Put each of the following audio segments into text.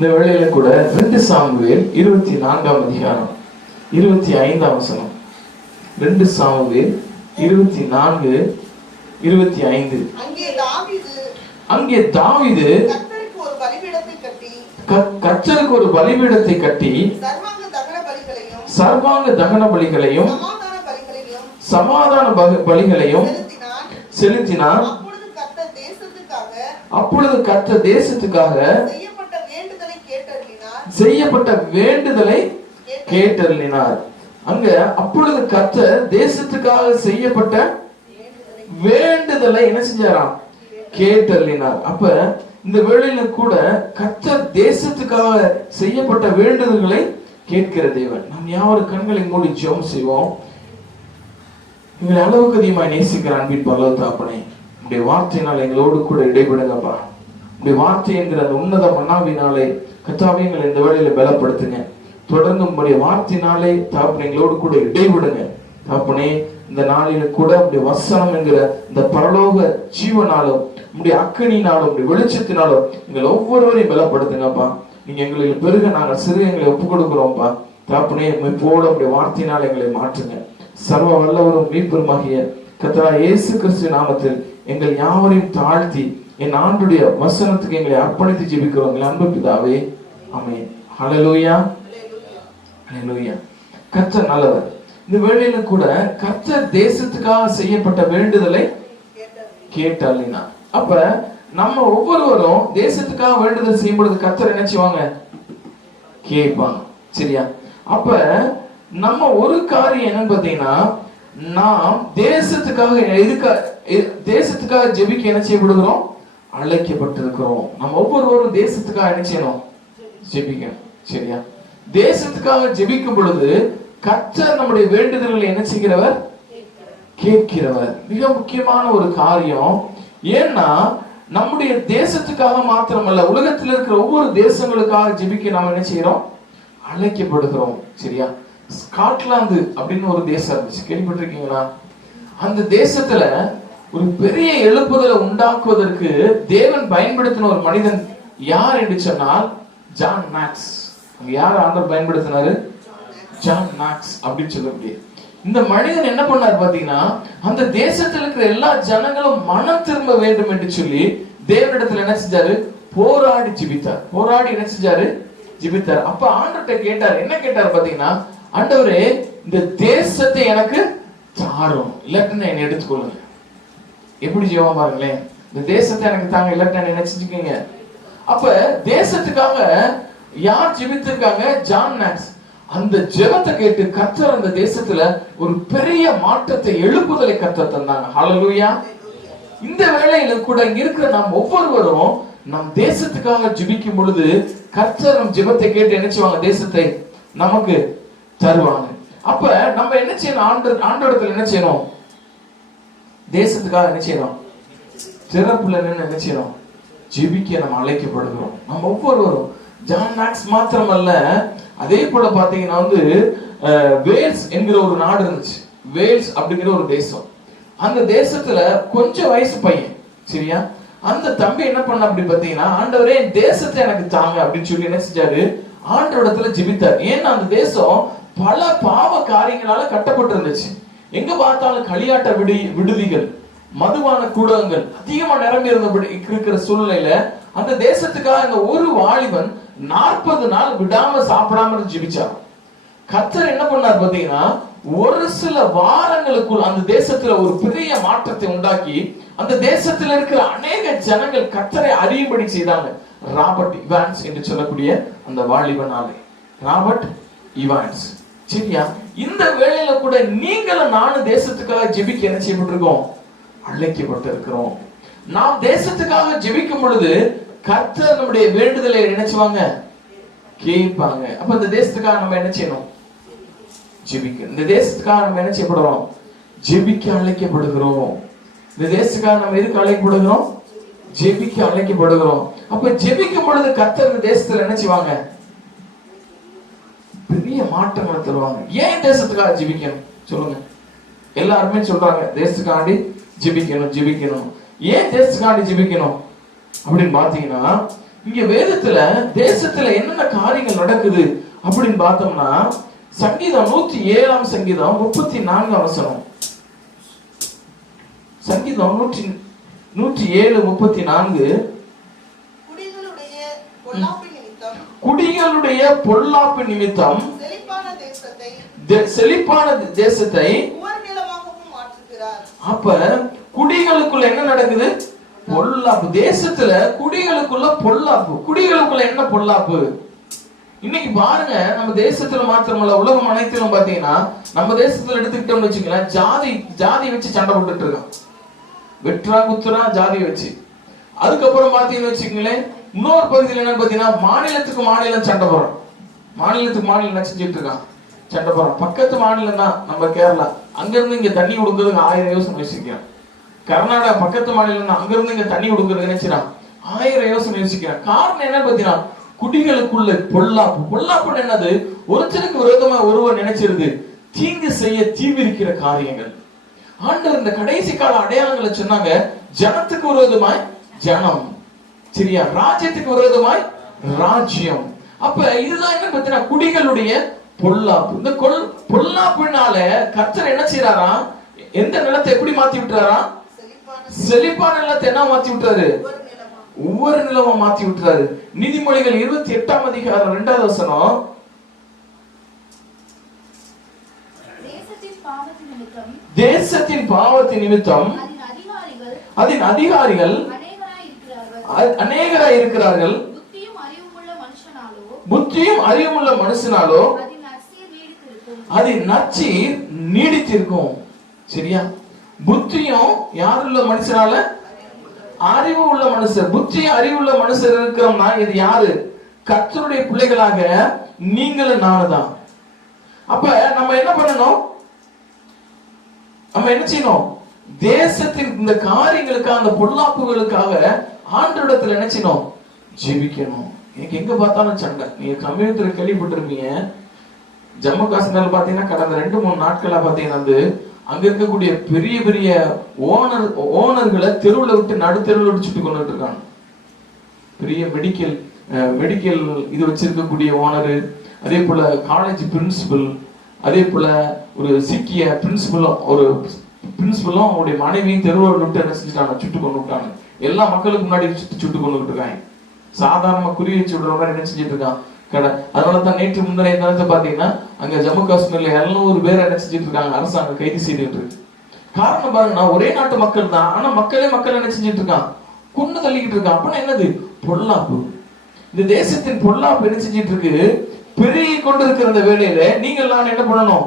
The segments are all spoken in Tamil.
இந்த வேளையில கூட 2 சாமுவேல் 24ஆம் அதிகாரம் 25ஆம் வசனம். 2 சாமுவேல் 24:25. அங்கே தாவீது கர்த்தருக்கு ஒரு பலிபீடத்தை கட்டி சர்வாங்க தகன பலிகளையும் சமாதான பலிகளையும் செலுத்தினார். அப்பொழுது கர்த்தர் தேசத்துக்காக செய்யப்பட்ட வேண்டுதலை கேட்டருளினார். அங்க அப்பொழுது கர்த்தர் தேசத்துக்காக செய்யப்பட்ட வேண்டுதலை என்ன செஞ்சாராம்? கேட்டருளினார். அப்ப இந்த வேளையில கூட கர்த்தர் தேசத்துக்காக செய்யப்பட்ட வேண்டுதல்களை கேட்கிற தேவன். நாம் யாவரும் கண்களை மூடி ஜெபம் செய்வோம். எங்களை அளவுக்கு அதிகமாய் நேசிக்கிற அன்பின் பரலோக தகப்பனே, உடைய வார்த்தையினால் எங்களோடு கூட இடைபடுங்கப்பா. உடைய வார்த்தை என்கிற அந்த உன்னத மன்னாவினாலே கர்த்தாவே எங்களை இந்த வேளையில பலப்படுத்துங்க. தொடர்ந்து உங்களுடைய வார்த்தையினாலே தகப்பனே எங்களோடு கூட இடைபடுங்க. தகப்பனே, இந்த நாளில கூட உடைய வசனம் என்கிற இந்த பரலோக ஜீவனாலும் உடைய அக்கனினாலும் உடைய வெளிச்சத்தினாலும் எங்களை ஒவ்வொருவரையும் பலப்படுத்துங்கப்பா. நீங்க எங்களுக்கு பெருக நாங்கள் சிறு எங்களை ஒப்புக் கொடுக்கிறோம்ப்பா. தகப்பனே, போல உடைய வார்த்தையினால் எங்களை மாற்றுங்க. சர்வ வல்லவரும் மீட்பருமாகிய கர்த்தராகிய இயேசு கிறிஸ்து நாமத்தில் எங்கள் யாவரையும் தாழ்த்தி என் ஆண்டுடைய வசனத்துக்கு எங்களை அர்ப்பணித்து ஜெபிக்கிறோம் எங்கள் அன்பு பிதாவே, ஆமென். ஹல்லேலூயா, ஹல்லேலூயா. கர்த்தர் நல்லவர். இந்த வேளையில கூட கர்த்தர் தேசத்துக்காக செய்யப்பட்ட வேண்டுதலை கேட்டருளினார். அப்ப நம்ம ஒவ்வொருவரும் தேசத்துக்காக வேண்டுதல் செய்யும் பொழுது கர்த்தர் என்ன செய்வாங்க? கேட்பாங்க. சரியா? அப்ப நம்ம ஒரு காரியம் என்னன்னு பாத்தீங்கன்னா, நாம் தேசத்துக்காக ஜெபிக்க என்ன செய்யப்படுகிறோம்? அழைக்கப்பட்டிருக்கிறோம். நம்ம ஒவ்வொருவரும் தேசத்துக்காக என்ன செய்யணும்? ஜெபிக்கணும். சரியா? தேசத்துக்காக ஜெபிக்கும் பொழுது கர்த்தர் நம்முடைய வேண்டுதல்களை என்ன செய்கிறவர்? கேட்கிறவர். மிக முக்கியமான ஒரு காரியம். ஏன்னா நம்முடைய தேசத்துக்காக மாத்திரமல்ல, உலகத்தில் இருக்கிற ஒவ்வொரு தேசங்களுக்காக ஜெபிக்க நாம் என்ன செய்யறோம்? அழைக்கப்படுகிறோம். சரியா? ஸ்காட்லாந்து அப்படின்னு ஒரு தேசம் இருந்துச்சு, கேள்விப்பட்டிருக்கீங்களா? அந்த தேசத்துல ஒரு பெரிய எழுப்புதலை உண்டாக்குவதற்கு தேவன் பயன்படுத்தின ஒரு மனிதன் யார் என்று சொன்னால் ஜான் மேக்ஸ். யார் ஆண்டவர் பயன்படுத்தினாரு? ஜான் மேக்ஸ் அப்படின்னு சொல்லக்கூடிய இந்த மனிதன் என்ன பண்ணார் பாத்தீங்கன்னா, அந்த தேசத்தில் இருக்கிற எல்லா ஜனங்களும் மனம் திரும்ப வேண்டும் என்று சொல்லி தேவனிடத்துல என்ன செஞ்சாரு? போராடி ஜெபித்தார். போராடி என்ன செஞ்சாரு? ஜெபித்தார். அப்ப ஆண்டவர்கிட்ட கேட்டார். என்ன கேட்டார் பாத்தீங்கன்னா, ஆண்டவரே, இந்த தேசத்தை எனக்கு தாரும், இல்லாட்டினா என்னை எடுத்துக்கொள்ளுங்க. எப்படி ஜெபம் பாருங்களேன். இந்த தேசத்தை எனக்கு தாங்க, இல்லாட்டினா என்ன செஞ்சுக்கீங்க. அப்ப தேசத்துக்காக யார் ஜெபித்திருக்காங்க? John maths. அந்த ஜெபத்தை கேட்டு கர்த்தர் அந்த தேசத்துல ஒரு பெரிய மாற்றத்தை, எழுப்புதலை கர்த்தர் தந்தாங்க. ஹல்லேலூயா. இந்த வேளையில கூட இங்க இருக்கிற நாம் ஒவ்வொருவரும் நம் தேசத்துக்காக ஜெபிக்கும் பொழுது கர்த்தர் நம் ஜெபத்தை கேட்டு என்ன செய்வாங்க? தேசத்தை நமக்கு தருவாங்க. அப்ப நம்ம என்ன செய்யணும்? ஆண்டவரிடத்துல என்ன செய்யணும்? தேசத்துக்காக என்ன செய்யணும்? சிறப்புல என்ன செய்யணும்? ஜெபிக்க நம்ம அழைக்கப்படுகிறோம். நம்ம ஒவ்வொருவரும். ஜான் மேக்ஸ் மாத்திரமல்ல, அதே போல பாத்தீங்கன்னா வேல்ஸ் என்கிற ஒரு நாடு இருந்துச்சு. வேல்ஸ் அப்படிங்கிற ஒரு தேசம். அந்த தேசத்துல கொஞ்சம் வயசு பையன். சரியா? அந்த தம்பி என்ன பண்ண அப்படி பாத்தீங்கன்னா, ஆண்டவரே, தேசத்தை எனக்கு தாங்க அப்படின்னு சொல்லி என்ன செஞ்சாரு? ஆண்டவரிடத்துல ஜெபித்தார். ஏன்னா அந்த தேசம் பல பாவ காரியங்களால கட்டப்பட்டு இருந்துச்சு. எங்க பார்த்தாலும் களியாட்ட விடுதிகள், மதுவான கூடங்கள் அதிகமா நிரம்பி இருந்தபடி இருக்கிற சூழ்நிலையில அந்த தேசத்துக்காக இந்த ஒரு வாலிபன் 40 நாள் விடாம சாப்பிடாம ஜெபிச்சார். கர்த்தர் என்ன பண்ணார் பாத்தீங்கன்னா, ஒரு சில வாரங்களுக்குள் அந்த தேசத்துல ஒரு பெரிய மாற்றத்தை உண்டாக்கி அந்த தேசத்துல இருக்கிற அநேக ஜனங்கள் கர்த்தரை அறியும்படி செய்தாங்க. ராபர்ட் இவான்ஸ் என்று சொல்லக்கூடிய அந்த வாலிபனாலே, ராபர்ட் இவான்ஸ். சரியா? இந்த வேளையில கூட நீங்களும் நானும் தேசத்துக்காக ஜெபிக்க என்ன செய்யப்பட்டிருக்கோம்? அழைக்கப்பட்டிருக்கிறோம். நாம் தேசத்துக்காக ஜெபிக்கும் பொழுது கர்த்தர் நம்முடைய வேண்டுதலை நினைச்சுவாங்க, கேட்பாங்க. அப்ப இந்த தேசத்துக்காக நம்ம என்ன செய்யணும்? ஜெபிக்க. இந்த தேசத்துக்காக நம்ம என்ன செய்யப்படுறோம்? ஜெபிக்க அழைக்கப்படுகிறோம். இந்த தேசத்துக்காக நம்ம எதுக்கு அழைக்கப்படுகிறோம்? ஜெபிக்க அழைக்கப்படுகிறோம். அப்ப ஜெபிக்கும் பொழுது கர்த்தர் இந்த தேசத்துல என்ன செய்வாங்க? பெரிய மாற்றங்களை தருவாங்க. ஏன் தேசத்துக்காக ஜெபிக்கணும் சொல்லுங்க? எல்லாருமே சொல்றாங்க தேசத்துக்காண்டி ஜெபிக்கணும் ஜெபிக்கணும். ஏன் தேசத்துக்காண்டி ஜெபிக்கணும் அப்படின்னு பாத்தீங்கன்னா, இங்க வேதத்துல தேசத்துல என்னென்ன காரியங்கள் நடக்குது அப்படின்னு பார்த்தோம்னா, சங்கீதம் 107 சங்கீதம் 34 வசனம். சங்கீதம் 107:34. குடிகளுடைய பொல்லாப்பு நிமித்தம் செழிப்பான தேசத்தை. அப்ப குடிகளுக்குள்ள என்ன நடக்குது? பொல்லாப்பு. தேசத்துல குடிகளுக்குள்ள பொல்லாப்பு. குடிகளுக்குள்ள என்ன பொல்லாப்பு? இன்னைக்கு பாருங்க, நம்ம தேசத்துல மாத்திரமல்ல உலகம் அனைத்திலும் பாத்தீங்கன்னா, நம்ம தேசத்துல எடுத்துக்கிட்டோம்னு வச்சுக்கலாம், ஜாதி வச்சு சண்டை போட்டுட்டு இருக்கான். வெற்றா குத்துறா ஜாதி வச்சு. அதுக்கப்புறம் பாத்தீங்கன்னு வச்சுக்கங்களேன், இன்னொரு பகுதியில் என்னன்னு பாத்தீங்கன்னா, மாநிலத்துக்கு மாநிலம் சண்டை போறோம். மாநிலத்துக்கு மாநிலம் என்ன செஞ்சுட்டு இருக்கான்? சண்டை போறோம். பக்கத்து மாநிலம் தான் நம்ம கேரளா, அங்க இருந்து இங்க தண்ணி கொடுக்கறதுக்கு 1000 யோசனை யோசிக்கிறான். கர்நாடகா பக்கத்து மாநிலம் தான், அங்க இருந்து இங்க தண்ணி கொடுக்கறது நினைச்சிடான் 1000 யோசனை யோசிக்கிறான். காரணம் என்ன பாத்தீங்கன்னா, குடிகளுக்குள்ள பொல்லாப்பு. பொல்லாப்புன்னு என்னது? ஒருத்தருக்கு விரோதமா ஒருவர் நினைச்சிருது தீங்கு செய்ய தீவிரிக்கிற காரியங்கள். ஆண்டவர் இந்த கடைசி கால அடையாளங்களை சொன்னாங்க. ஜனத்துக்கு விரோதமாய் ஜனம், சரியா, ராஜ்யத்துக்கு விரோதமாய் ராஜ்யம். அப்ப இதுதான் என்ன பார்த்தீங்கன்னா, குடிகளுடைய பொல்லாப்பு. இந்த பொல்லாப்புனால கர்த்தர் என்ன செய்யறாரா? எந்த நிலத்தை எப்படி மாத்தி விட்டுறாரா? செழிப்பான நிலத்தை என்ன மாத்தி விட்டுறாரு? ஒவ்வொரு நிலமும் மாத்தி விட்டுறாரு. நீதிமொழிகள் 28:2 தேசத்தின் பாவத்தின் நிமித்தம் அதன் அதிகாரிகள் அநேகராய் இருக்கிறார்கள். புத்தியும் அறிவுமுள்ள மனுஷனாலோ அதன் நற்சீர் நீடித்திருக்கும். சரியா? புத்தியும் யாருள்ள மனுஷனால? அறிவு உள்ள மனுஷர். புத்தி அறிவுள்ள மனுஷர் இருக்கிறோம்னா இது யாரு? கர்த்தருடைய பிள்ளைகளாக நீங்களும் நானுதான். அப்ப நம்ம என்ன பண்ணணும்? நம்ம என்ன செய்யணும்? தேசத்தின் இந்த காரியங்களுக்காக, அந்த பொல்லாப்புகளுக்காக ஆண்டவரிடத்துல என்ன செய்யணும்? ஜெபிக்கணும். எனக்கு எங்க பார்த்தாலும் சண்டை. நீங்க கம்யூனிட்டியில கேள்விப்பட்டிருப்பீங்க, ஜம்மு காஷ்மீர்ல பாத்தீங்கன்னா கடந்த 2-3 நாட்களா பாத்தீங்கன்னா அங்க இருக்கக்கூடிய பெரிய பெரிய ஓனர்களை தெருவுல விட்டு நடுத்தெருவுல விட்டு சுட்டு கொண்டுட்டு இருக்காங்க. பெரிய மெடிக்கல் இது வச்சிருக்கக்கூடிய ஓனரு, அதே போல காலேஜ் பிரின்சிபல், அதே போல ஒரு சீக்கிய பிரின்சிபலும் அவருடைய மனைவியும் தெருவோடு விட்டு என்ன செஞ்சுட்டாங்க? சுட்டு கொண்டு விட்டாங்க. எல்லா மக்களுக்கு முன்னாடி சுட்டு கொண்டு இருக்காங்க. சாதாரண குறி வச்சு விடுற மாதிரி என்ன செஞ்சுட்டு இருக்கான் கடை. அதனாலதான் நேற்று முந்தைய தினத்தை பாத்தீங்கன்னா அங்க ஜம்மு காஷ்மீர்ல 700 பேர் என்ன செஞ்சுட்டு இருக்காங்க? அரசாங்கம் கைது செய்துட்டு இருக்கு. காரணம் பாருங்கன்னா, ஒரே நாட்டு மக்கள் தான், ஆனா மக்கள் என்ன செஞ்சுட்டு இருக்கான்? கொண்டு தள்ளிக்கிட்டு இருக்கான். அப்பனா என்னது? பொல்லாப்பு. இந்த தேசத்தின் பொல்லாப்பு என்ன செஞ்சிட்டு இருக்கு? பெருகி கொண்டிருக்கிற அந்த வேலையில நீங்கள் நான் என்ன பண்ணணும்?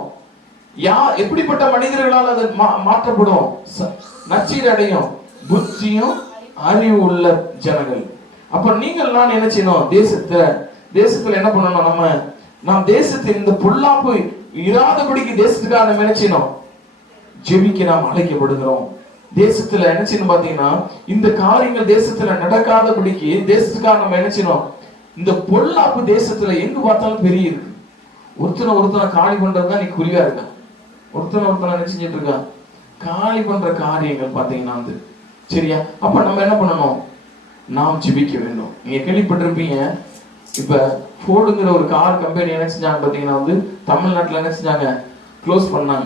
எப்படிப்பட்ட மனிதர்களால் அது மாற்றப்படும்? நற்சீர் அடையும் புத்தியும் அறிவு உள்ள ஜனங்கள். அப்ப நீங்கள் நான் என்ன செய்யணும்? தேசத்துல என்ன பண்ணணும்? நாம் தேசத்தில் இந்த பொல்லாப்பு இராதபடிக்கு தேசத்துக்காக நம்ம என்ன செய்யணும்? ஜெபிக்க நாம் அழைக்கப்படுகிறோம். தேசத்துல என்ன செய்யணும் பாத்தீங்கன்னா, இந்த காரியங்கள் தேசத்துல நடக்காதபடிக்கு தேசத்துக்காக நம்ம என்ன செய்யணும்? இந்த பொல்லாப்பு தேசத்துல எங்க பார்த்தாலும் பெரிய இருக்கு. ஒருத்தனை காலி பண்றதுதான் நீ குறியா இருக்க. ஒருத்தனை என்ன செஞ்சிட்டு இருக்கா? காலி பண்ற காரியங்கள் பாத்தீங்கன்னா சரியா? அப்ப நம்ம என்ன பண்ணணும்? நாம் ஜெபிக்க வேண்டும். நீங்க கேள்விப்பட்டிருப்பீங்க, இப்ப ஃபோர்டுங்கிற ஒரு கார் கம்பெனி என்ன செஞ்சாங்க பாத்தீங்கன்னா தமிழ்நாட்டுல என்ன செஞ்சாங்க? க்ளோஸ் பண்ணாங்க.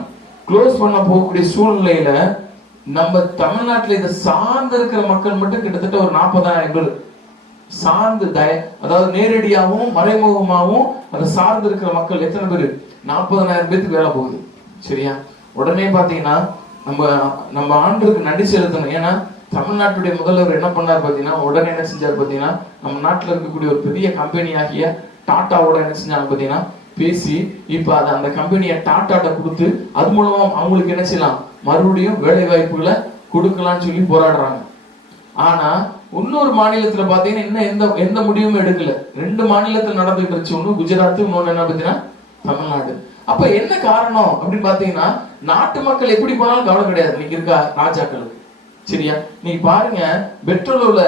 க்ளோஸ் பண்ண போகக்கூடிய சூழ்நிலையில நம்ம தமிழ்நாட்டுல இதை சார்ந்து இருக்கிற மக்கள் மட்டும் கிட்டத்தட்ட ஒரு 40,000 பேர் சார்ந்து, அதாவது நேரடியாகவும் மறைமுகமாகவும் அதை சார்ந்து இருக்கிற மக்கள் எத்தனை பேர்? 40,000 பேருக்கு வேலை போகுது. சரியா? உடனே பாத்தீங்கன்னா நம்ம ஆண்டுக்கு நன்றி செலுத்தணும். ஏன்னா தமிழ்நாட்டுடைய முதல்வர் என்ன பண்ணார் பாத்தீங்கன்னா, உடனே என்ன செஞ்சார் பாத்தீங்கன்னா, நம்ம நாட்டுல இருக்கக்கூடிய ஒரு பெரிய கம்பெனி ஆகிய டாட்டாவோட என்ன செஞ்சாங்க பாத்தீங்கன்னா பேசி, இப்ப அந்த கம்பெனியை டாட்டாட்ட கொடுத்து அது மூலமா அவங்களுக்கு என்ன செய்யலாம்? மறுபடியும் வேலை வாய்ப்புகளை கொடுக்கலாம்னு சொல்லி போராடுறாங்க. ஆனா இன்னொரு மாநிலத்துல பாத்தீங்கன்னா இன்னும் எந்த முடிவும் எடுக்கல. 2 மாநிலத்துல நடந்துட்டு இருந்துச்சு. ஒண்ணு குஜராத், இன்னொன்னு என்ன பாத்தீங்கன்னா தமிழ்நாடு. அப்ப என்ன காரணம் அப்படின்னு பாத்தீங்கன்னா, நாட்டு மக்கள் எப்படி போனாலும் கவலை கிடையாது இன்னைக்கு இருக்கா ராஜாக்களுக்கு. சரியா? நீங்க பாருங்க, பெட்ரோல்ல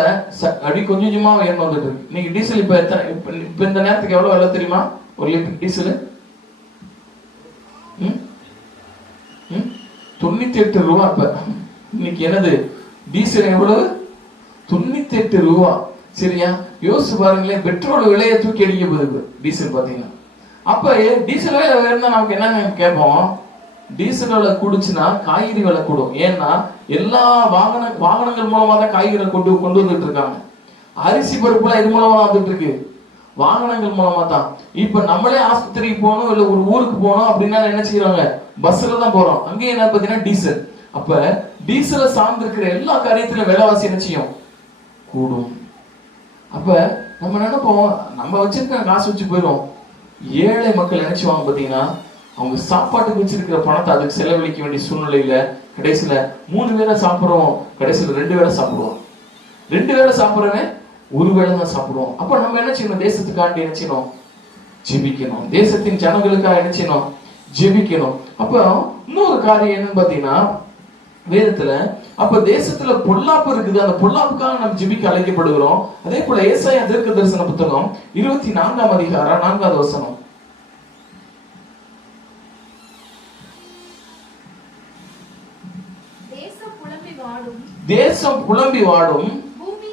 அப்படி கொஞ்சம் கொஞ்சமா உயர்ந்து வந்துட்டு இருக்கு. இன்னைக்கு டீசல் இப்ப இந்த நேரத்துக்கு எவ்வளவு விலை தெரியுமா? 1 லிட்டர் டீசல் 98 ரூபா. இப்ப இன்னைக்கு என்னது டீசல் எவ்வளவு? 98 ரூபா. சரியா? யோசிச்சு பாருங்களேன், பெட்ரோல் விலையை தூக்கி அடிக்க போகுது டீசல் பாத்தீங்கன்னா. அப்ப டீசல் விலை உயர்ந்தா நமக்கு என்னங்க கேட்போம்? டீசல் விலை கூடுச்சுன்னா காய்கறி விலை கூடும். ஏன்னா எல்லா வாகனங்கள் மூலமா தான் காய்கறி கொண்டு வந்துட்டு இருக்காங்க. அரிசி பருப்புலாம் இது மூலமா வந்துட்டு இருக்கு, வாகனங்கள் மூலமா தான். இப்ப நம்மளே ஆஸ்பத்திரிக்கு போகணும் இல்ல ஒரு ஊருக்கு போகணும் அப்படின்னா என்ன செய்யறாங்க? பஸ்ல தான் போறோம். அங்கே என்ன பாத்தீங்கன்னா டீசல். அப்ப டீசலை சார்ந்து இருக்கிற எல்லா காரியத்திலும் விலைவாசி என்ன செய்யும்? கூடும். அப்ப நம்ம நினைப்போம் நம்ம வச்சிருக்க காசு வச்சு போயிடும். ஏழை மக்கள் நினைச்சுவாங்க பாத்தீங்கன்னா, அவங்க சாப்பாட்டுக்கு வச்சிருக்கிற பணத்தை அதுக்கு செலவழிக்க வேண்டிய சூழ்நிலையில கடைசியில 3 வேளை சாப்பிடுறோம், கடைசியில 2 வேளை சாப்பிடுவோம். 2 வேளை சாப்பிடுறவன் 1 வேளை தான் சாப்பிடுவோம். அப்ப நம்ம என்ன செய்யணும்? தேசத்துக்காண்டி என்ன செய்யணும்? ஜெபிக்கணும். தேசத்தின் ஜனங்களுக்காக என்ன செய்யணும்? ஜெபிக்கணும். அப்ப இன்னொரு காரியம் என்னன்னு பாத்தீங்கன்னா வேதத்துல, அப்ப தேசத்துல பொல்லாப்பு இருக்குது, அந்த பொல்லாப்புக்காக நம்ம ஜெபிக்க அழைக்கப்படுகிறோம். அதே போல ஏசாயா தீர்க்க தரிசன புத்தகம் 24ஆம் அதிகாரம் 4வது வசனம். தேசம் புலம்பி வாடும், பூமி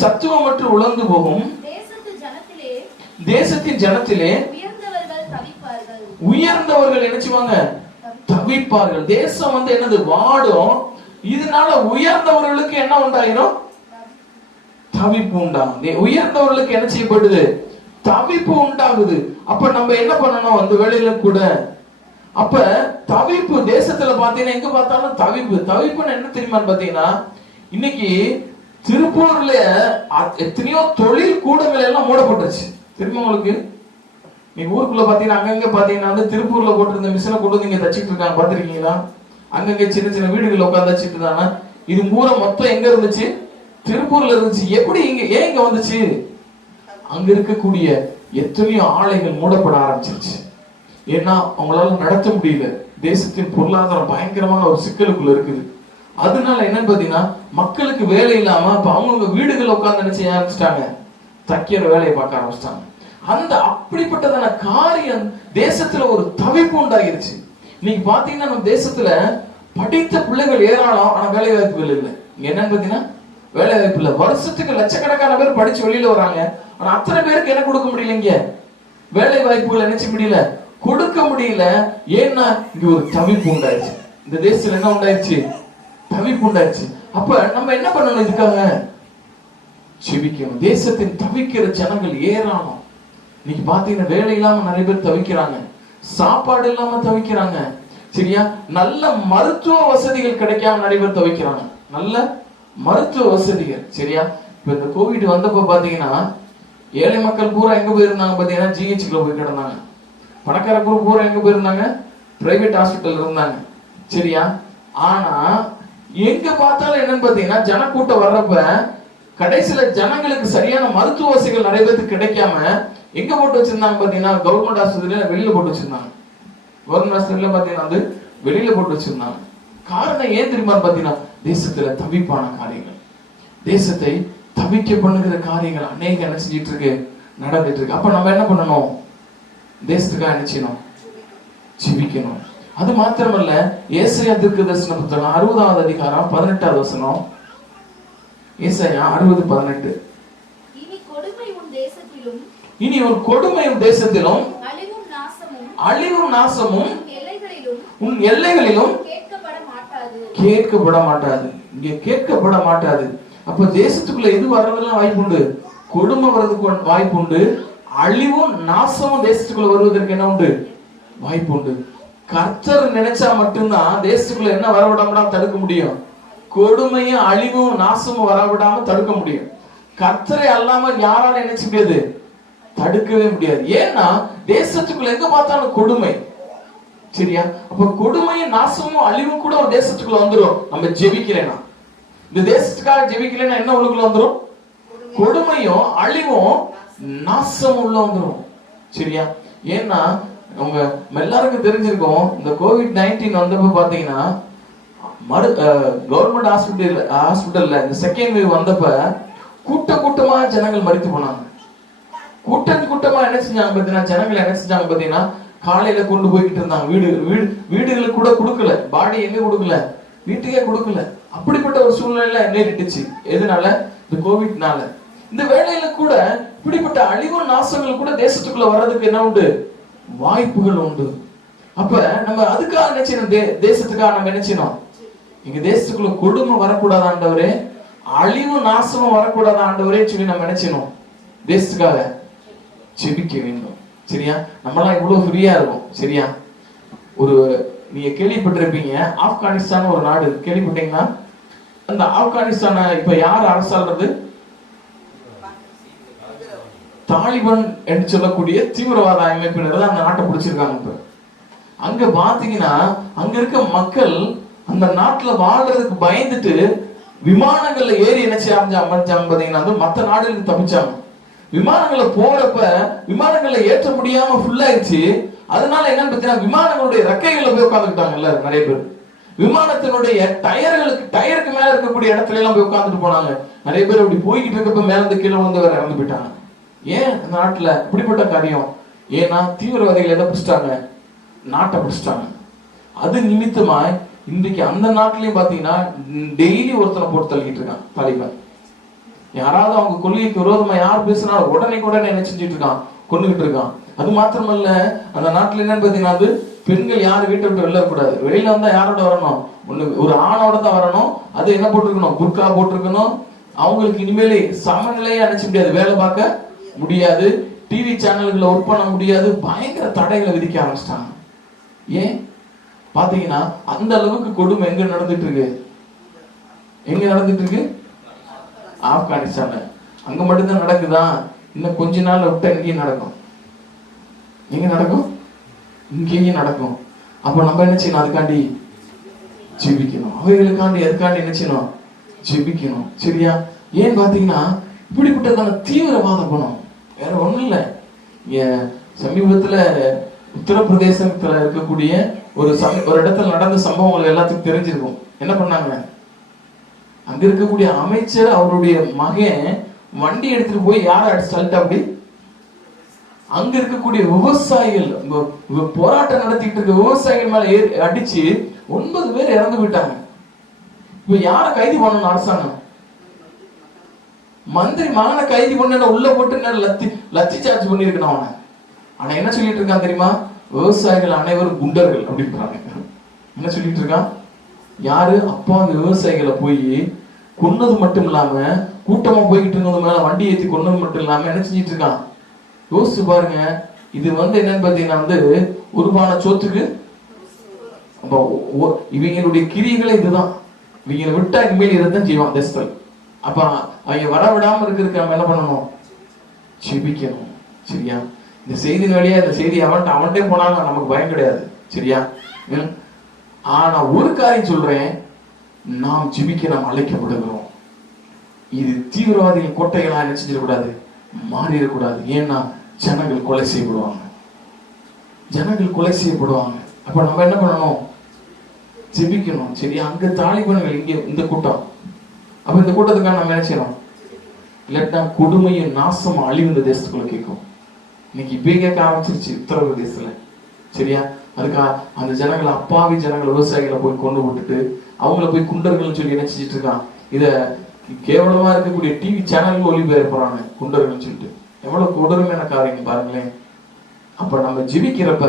சத்துவமற்று உலர்ந்து போகும், தேசத்தின் ஜனத்திலே உயர்ந்தவர்கள் என்ன செய்வாங்க? தவிப்பார்கள். தேசம் என்னது? வாடும். இதனால உயர்ந்தவர்களுக்கு என்ன உண்டாயிரும்? தவிப்பு உண்டாகும். உயர்ந்தவர்களுக்கு என்ன செய்யப்படுது? தவிப்பு உண்டாகுது. அப்ப நம்ம என்ன பண்ணணும் அந்த வேளையில கூட? அப்ப தவிப்பு தேசத்துல பாத்தீங்கன்னா எங்க பார்த்தாலும் தவிப்பு. தவிப்புன்னு என்ன தெரியுமான்னு பாத்தீங்கன்னா, இன்னைக்கு திருப்பூர்ல எத்தனையோ தொழில் கூடங்கள் எல்லாம் மூடப்பட்டுருச்சு. தெரியுமா உங்களுக்கு? நீங்க ஊருக்குள்ள பாத்தீங்கன்னா அங்கங்க பாத்தீங்கன்னா திருப்பூர்ல போட்டிருந்த மிஷினை கொண்டு வந்து இங்க தச்சிட்டு இருக்காங்க, பாத்திருக்கீங்களா? அங்கங்க சின்ன சின்ன வீடுகள் உட்காந்து தச்சிட்டு இருந்தாங்க. இது பூரா மொத்தம் எங்க இருந்துச்சு? திருப்பூர்ல இருந்துச்சு. எப்படி ஏன் இங்க வந்துச்சு? அங்க இருக்கக்கூடிய எத்தனையோ ஆலைகள் மூடப்பட ஆரம்பிச்சிருச்சு. ஏன்னா அவங்களால நடத்த முடியல. தேசத்தின் பொருளாதாரம் பயங்கரமான ஒரு சிக்கலுக்குள்ள இருக்குது. அதனால என்னன்னு பாத்தீங்கன்னா மக்களுக்கு வேலை இல்லாம இப்ப அவங்கவுங்க வீடுகள் உட்காந்து என்ன செய்ய ஆரம்பிச்சிட்டாங்க? தைக்கிற வேலையை பார்க்க ஆரம்பிச்சிட்டாங்க. அந்த அப்படிப்பட்டதான காரியம் தேசத்துல ஒரு தவிப்பு உண்டாகிருச்சு. நீங்க பாத்தீங்கன்னா நம்ம தேசத்துல படித்த பிள்ளைகள் ஏராளம், ஆனா வேலை வாய்ப்புகள் இல்லை. இங்க என்னன்னு பாத்தீங்கன்னா வேலை வாய்ப்பு இல்லை. வருஷத்துக்கு லட்சக்கணக்கான பேர் படிச்சு வெளியில வராங்க, ஆனா அத்தனை பேருக்கு என்ன கொடுக்க முடியல? இங்க வேலை வாய்ப்புகள் நினைச்ச முடியல, கொடுக்க முடியல. ஏன்னா இங்க ஒரு தவிப்பு உண்டாயிருச்சு. இந்த தேசத்துல என்ன உண்டாயிருச்சு? தவிப்பு உண்டாயிருச்சு. அப்ப நம்ம என்ன பண்ணணும்? இதுக்காக ஜெபிக்கணும். தேசத்தின் தவிக்கிற ஜனங்கள் ஏராளம். இன்னைக்கு பாத்தீங்கன்னா வேலை இல்லாம நிறைய பேர் தவிக்கிறாங்க, சாப்பாடு இல்லாம தவிக்கிறாங்க. சரியா? நல்ல மருத்துவ வசதிகள் கிடைக்காம நிறைய பேர் தவிக்கிறாங்க. நல்ல மருத்துவ வசதிகள். சரியா? இப்ப இந்த கோவிட் வந்தப்ப பாத்தீங்கன்னா ஏழை மக்கள் பூரா எங்க போயிருந்தாங்க பாத்தீங்கன்னா? ஜிஹெச்ல போய் கிடந்தாங்க. பணக்கார பூரா எங்க போயிருந்தாங்க? பிரைவேட் ஹாஸ்பிட்டல் இருந்தாங்க. சரியா? ஆனா எங்க பார்த்தாலும் என்னன்னு பாத்தீங்கன்னா ஜனக்கூட்டம் வர்றப்ப கடைசியில ஜனங்களுக்கு சரியான மருத்துவ வசதிகள் நிறைய பேருக்கு கிடைக்காம எங்க போட்டு வச்சிருந்தாங்க பாத்தீங்கன்னா? கவர்மெண்ட் ஆஸ்பத்திரியில வெளியில போட்டு வச்சிருந்தாங்க. கவர்மெண்ட் ஆஸ்பத்திரியில பாத்தீங்கன்னா வெளியில போட்டு வச்சிருந்தாங்க. காரணம் ஏன் தெரியுமா பாத்தீங்கன்னா? தேசத்துல தவிப்பான காரியங்கள், தேசத்தை தவிக்க பண்ணுகிற காரியங்கள் அநேக என்ன செஞ்சிட்டு இருக்கு? நடந்துட்டு இருக்கு. அப்ப நம்ம என்ன பண்ணணும்? தேசத்துக்காக என்ன செய்யணும்? ஜெபிக்கணும். அது மாத்திரமல்ல, ஏசாயா தீர்க்க தரிசன புத்தகம் 60வது அதிகாரம் 18வது வசனம். ஏசாயா 60:18. இனி ஒரு கொடுமையும் தேசத்திலும் அழிவும் நாசமும் உன் எல்லைகளிலும் கேட்கப்பட மாட்டாது. இங்க கேட்கப்பட மாட்டாது. அப்ப தேசத்துக்குள்ள எது வர்றதெல்லாம் வாய்ப்புண்டு? கொடுமை வர்றதுக்கு வாய்ப்புண்டு. அழிவும் நாசமும் தேசத்துக்குள்ள வருவதற்கு என்ன உண்டு? வாய்ப்புண்டு. கர்த்தர் நினைச்சா மட்டும்தான் தேசத்துக்குள்ள என்ன வரவிடாம தடுக்க முடியும்? கொடுமையும் அழிவும் நாசமும் வரவிடாம தடுக்க முடியும். கர்த்தரை அல்லாம யாரால நினைச்சு முடியாது? தடுக்கவே முடியாது. ஏன்னா தேசத்துக்குள்ள எங்க பார்த்தாலும் கொடுமை. சரியா? அப்ப கொடுமையும் நாசமும் அழிவும் கூட ஒரு தேசத்துக்குள்ள வந்துடும். நம்ம ஜெபிக்கலைன்னா, இந்த தேசத்துக்காக ஜெபிக்கலைன்னா என்ன உள்ளுக்குள்ள வந்துடும்? கொடுமையும் அழிவும் நாசம் உள்ள வந்துடும். சரியா? ஏன்னா உங்க எல்லாருக்கும் தெரிஞ்சிருக்கும், இந்த COVID-19 வந்தப்ப பாத்தீங்கன்னா கவர்மெண்ட் ஹாஸ்பிட்டல்ல இந்த செகண்ட் வேவ் வந்தப்ப கூட்டமா ஜனங்கள் மரித்து போனாங்க. கூட்டமா என்ன செஞ்சாங்க பாத்தீங்கன்னா? ஜனங்கள் என்ன செஞ்சாங்க பாத்தீங்கன்னா காலையில கொண்டு போய்கிட்டு இருந்தாங்க. வீடுகளுக்கு கூட கொடுக்கல. பாடி எங்க கொடுக்கல? வீட்டுக்கே கொடுக்கல. அப்படிப்பட்ட ஒரு சூழ்நிலை நேரிட்டுச்சு. எதனால? இந்த கோவிட்னால. இந்த வேளையில கூட இப்படிப்பட்ட அழிவு நாசங்கள் கூட தேசத்துக்குள்ள வர்றதுக்கு என்ன உண்டு? வாய்ப்புகள் உண்டு. அப்ப நம்ம அதுக்காக என்ன செய்யணும்? தேசத்துக்காக நம்ம என்ன செய்யணும்? எங்க தேசத்துக்குள்ள கொடுமை வரக்கூடாது ஆண்டவரே, அழிவு நாசமும் வரக்கூடாது ஆண்டவரே சொல்லி நம்ம என்ன செய்யணும்? தேசத்துக்காக ஜெபிக்க வேண்டும். சரியா? நம்மளாம் இவ்வளவு ஃப்ரீயா இருக்கும். சரியா? ஒரு நீங்க கேள்விப்பட்டிருப்பீங்க, ஆப்கானிஸ்தான் ஒரு நாடு கேள்விப்பட்டீங்களா? அந்த ஆப்கானிஸ்தான இப்ப யார் அரசாள்றது? தாலிபான் என்று சொல்லக்கூடிய தீவிரவாத அமைப்பினர் அந்த நாட்டை பிடிச்சிருக்காங்க. இப்ப அங்க பாத்தீங்கன்னா அங்க இருக்க மக்கள் அந்த நாட்டுல வாழ்றதுக்கு பயந்துட்டு விமானங்கள்ல ஏறி என்ன அமைச்சாங்க பாத்தீங்கன்னா மத்த நாடுகளுக்கு தப்பிச்சாங்க. விமானங்கள்ல போறப்ப விமானங்கள்ல ஏற்ற முடியாம ஃபுல் ஆயிடுச்சு. அதனால என்னன்னு பாத்தீங்கன்னா விமானங்களுடைய ரெக்கைகள்ல போய் உட்காந்துக்கிட்டாங்கல்ல நிறைய பேர். விமானத்தினுடைய டயருக்கு மேல இருக்கக்கூடிய இடத்துல எல்லாம் போய் உட்காந்துட்டு போனாங்க. நிறைய பேர் அப்படி போய்கிட்டு இருக்கப்ப மேல இருந்து கீழே வந்து வேற இறந்து போயிட்டாங்க. ஏன் நாட்டுல இப்படிப்பட்ட காரியம்? ஏன்னா தீவிரவாதிகள் எதை பிடிச்சிட்டாங்க? நாட்டை பிடிச்சிட்டாங்க. அது நிமித்தமா இன்றைக்கு அந்த நாட்டிலையும் பாத்தீங்கன்னா டெய்லி ஒருத்தனை போட்டு தள்ளிட்டு இருக்கான் தாலிபான். யாராவது அவங்க கொள்கைக்கு விரோதமா யார் பேசினா உடனே என்ன செஞ்சுட்டு இருக்கான்? கொண்டுகிட்டு இருக்கான். அது மாத்திரமல்ல, அந்த நாட்டுல என்னன்னு பாத்தீங்கன்னா பெண்கள் யாரும் வீட்டை விட்டு வெளில கூடாது. வெளியில வந்தா யாரோட வரணும்? ஒரு ஆணோட தான் வரணும். அது என்ன போட்டிருக்கணும்? புர்கா போட்டிருக்கணும். அவங்களுக்கு இனிமேலே சமநிலையா நினைச்ச முடியாது, வேலை பார்க்க முடியாது, டிவி சேனல்களை ஒர்க் பண்ண முடியாது, பயங்கர தடைகளை விதிக்க ஆரம்பிச்சிட்டாங்க. ஏன் பாத்தீங்கன்னா அந்த அளவுக்கு கொடுமை எங்க நடந்துட்டு இருக்கு? எங்க நடந்துட்டு இருக்கு? ஆப்கானிஸ்தான். அங்க மட்டும்தான் நடக்குதா? இன்னும் கொஞ்ச நாள் விட்டா இங்கேயும் நடக்கும். எங்க நடக்கும்? இங்கேயும் நடக்கும். அப்ப நம்ம என்ன செய்யணும்? அதுக்காண்டி ஜெபிக்கணும். அவைகளுக்காண்டி எதுக்காண்டி என்ன செய்யணும்? ஜெபிக்கணும். சரியா? ஏன் பாத்தீங்கன்னா இப்படிப்பட்டதான தீவிரவாத குணம் வேற ஒண்ணும் இல்ல. சமீபத்துல உத்தரப்பிரதேசத்துல இருக்கக்கூடிய ஒரு இடத்துல நடந்த சம்பவங்கள் எல்லாத்துக்கும் தெரிஞ்சிருக்கும். என்ன பண்ணாங்க? அங்க இருக்கக்கூடிய அமைச்சர் அவருடைய மகன் வண்டி எடுத்துட்டு போய் யாரை அடிச்சு அப்படி அங்க இருக்கக்கூடிய விவசாயிகள் போராட்டம் நடத்திட்டு இருக்க விவசாயிகள் மேல அடிச்சு 9 பேர் இறந்து போயிட்டாங்க. இப்ப யார கைது பண்ணணும்? அரசாங்கம் மந்திரி மகனை கைது பண்ண உள்ள போட்டு லத்தி சார்ஜ் பண்ணிருக்கணும் அவனை. ஆனா என்ன சொல்லிட்டு இருக்கான் தெரியுமா? விவசாயிகள் அனைவரும் குண்டர்கள் அப்படின்றாங்க. என்ன சொல்லிட்டு இருக்கான்? யாரு? அப்பா அந்த விவசாயிகளை போய் கொன்னது மட்டும் இல்லாம கூட்டமா போய்கிட்டு இருந்தது மேல வண்டி ஏற்றி கொன்னது மட்டும் இல்லாம என்ன செஞ்சிட்டு இருக்கான்? யோசிச்சு பாருங்க. இது என்னன்னு பாத்தீங்கன்னா உருவான சோத்துக்கு இவங்களுடைய கிரியைகளே இதுதான். இவங்களை விட்டா இனிமேல் இதைத்தான் செய்வான் தேசத்தில். அப்ப அவங்க வர விடாம இருக்கிறதுக்கு நம்ம என்ன பண்ணணும்? ஜெபிக்கணும். சரியா? இந்த செய்தியின் வழியா இந்த செய்தி அவன்கிட்டே போனாலும் நமக்கு பயம் கிடையாது. சரியா? ஆனா ஒரு காரியம் சொல்றேன், நாம் ஜெபிக்க நாம் அழைக்கப்படுகிறோம். இது தீவிரவாதிகள் கோட்டைகளா என்ன செஞ்சிடக்கூடாது? மாறிடக்கூடாது. ஏன்னா ஜனங்கள் கொலை செய்யப்படுவாங்க. ஜனங்கள் கொலை செய்யப்படுவாங்க. அப்ப நம்ம என்ன பண்ணணும்? ஜெபிக்கணும். சரியா? அங்க தாலிபான்கள், இங்க இந்த கூட்டம். அப்ப இந்த கூட்டத்துக்காக நம்ம என்ன செய்யணும்? இல்லாட்டா கொடுமையும் நாசமும் அழிவு இந்த தேசத்துக்குள்ள கேட்கும். இன்னைக்கு இப்பயே கேட்க ஆரம்பிச்சிருச்சு உத்தரப்பிரதேசத்துல. சரியா? அதுக்காக அந்த ஜனங்களை, அப்பாவி ஜனங்கள், விவசாயிகளை போய் கொண்டு விட்டுட்டு அவங்கள போய் குண்டர்கள் சொல்லி என்ன செஞ்சிட்டு இருக்கான்? இத கேவலமா இருக்கக்கூடிய டிவி சேனல் ஒளிபெயர போறாங்க குண்டர்கள் சொல்லிட்டு. எவ்வளவு கொடூரமான காரியம் பாருங்களேன். அப்ப நம்ம ஜெபிக்கிறப்ப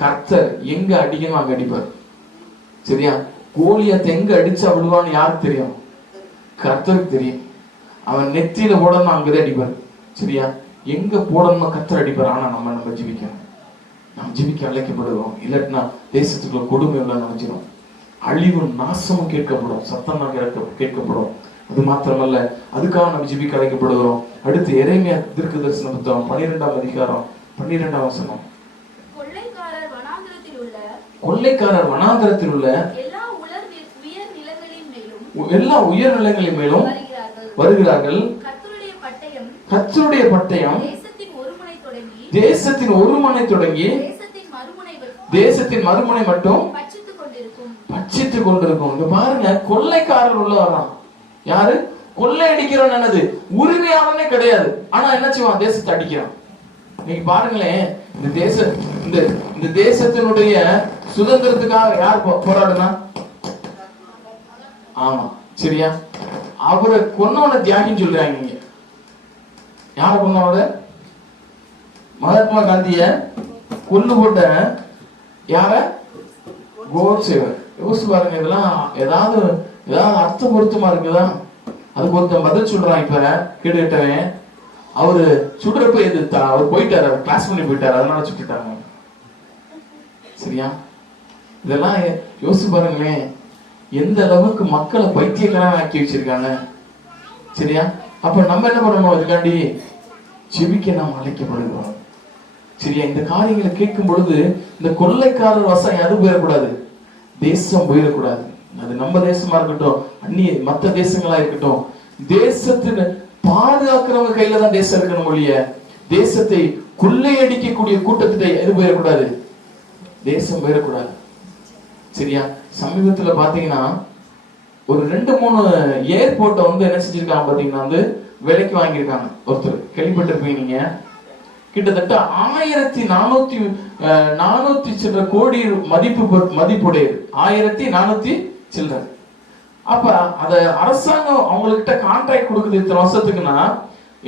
கர்த்தர் எங்க அடிக்கணும் அங்க அடிப்பார். சரியா? கோலியாத்தை எங்க அடிச்சா விடுவான்னு யாருக்கு தெரியும்? கர்த்தருக்கு தெரியும். அவன் நெத்தியில போடணும் அங்கதான் அடிப்பார். சரியா? எங்க போடணும் கர்த்தர் அடிப்பார். ஆனா நம்ம ஜெபிக்கணும். நம்ம ஜெபிக்க அழைக்கப்படுவோம். இல்லாட்டினா தேசத்துக்குள்ள கொடுமை உள்ள நினைச்சிடும். அழிவு நாசமும் கேட்கப்படும், சத்தம் கேட்கப்படும். அது மாத்திரமல்ல, அதுக்காக நம்ம ஜெபிக்க அழைக்கப்படுகிறோம். அடுத்து எரேமியா தீர்க்கதரிசன புத்தகம் 12ஆம் அதிகாரம் 12ஆம் வசனம். கொள்ளைக்காரர் வனாந்தரத்தில் உள்ள எல்லா உயர் நிலங்களின் மேலும் வருகிறார்கள். கர்த்தருடைய பட்டயம் தேசத்தின் ஒரு முனை தொடங்கி தேசத்தின் மறுமுனை மட்டும் பட்சித்துக் கொண்டிருக்கும். இங்க பாருங்க, கொள்ளைக்காரர் உள்ள வரான். யாரு? கொள்ளை அடிக்கிறோம். என்னது? உரிமையாளனே கிடையாது. ஆனா என்ன செய்வான்? தேசத்தை அடிக்கிறான். நீங்க பாருங்களேன், இந்த தேசத்தினுடைய சுதந்திரத்துக்காக யார் போராடுனா? ஆமா, சரியா? அவரை கொன்னவன தியாகின்னு சொல்றாங்க. நீங்க யார கொன்னவர? மகாத்மா காந்திய கொண்டு போட்ட யார? கோட்சேவர். யோசிச்சு பாருங்க, இதெல்லாம் ஏதாவது அர்த்தம் பொருத்தமா இருக்குதா? அதுக்கு ஒருத்தன் பதில் சொல்றான். இப்ப கேட்டுக்கிட்டவன் அவரு சுடுறப்ப எதிர்த்தா அவர் போயிட்டாரு, கிளாஸ் பண்ணி போயிட்டாரு, அதனால சுட்டுட்டாங்க. சரியா? இதெல்லாம் யோசிச்சு பாருங்களேன், எந்த அளவுக்கு மக்களை பைத்தியக்காரன் ஆக்கி வச்சிருக்காங்க. சரியா? அப்ப நம்ம என்ன பண்ணணும்? அதுக்காண்டி ஜெபிக்க நாம் அழைக்கப்படுகிறோம். சரியா? இந்த காரியங்களை கேட்கும் பொழுது இந்த கொள்ளைக்காரர் வசம் அது போயிடக்கூடாது, தேசம் போயிடக்கூடாது. அது நம்ம தேசமா இருக்கட்டும், அந்நிய மற்ற தேசங்களா இருக்கட்டும், தேசத்தின் பாதுகாக்கிறவங்க கையில தான் தேசம் இருக்கணும் ஒழிய தேசத்தை கொள்ளையடிக்கக்கூடிய கூட்டத்தை எது போயிடக்கூடாது, தேசம் போயிடக்கூடாது. சரியா? சமீபத்துல பாத்தீங்கன்னா ஒரு 2-3 ஏர்போர்ட்டை என்ன செஞ்சிருக்காங்க பாத்தீங்கன்னா விலைக்கு வாங்கியிருக்காங்க. ஒருத்தர் கேள்விப்பட்டிருப்பீங்க நீங்க. கிட்டத்தட்ட 1400 சில்லற கோடி மதிப்புடையது. 1400 சில்லற. அப்ப அத அரசாங்கம் அவங்ககிட்ட கான்ட்ராக்ட் கொடுக்குது இத்தனை வருஷத்துக்குன்னா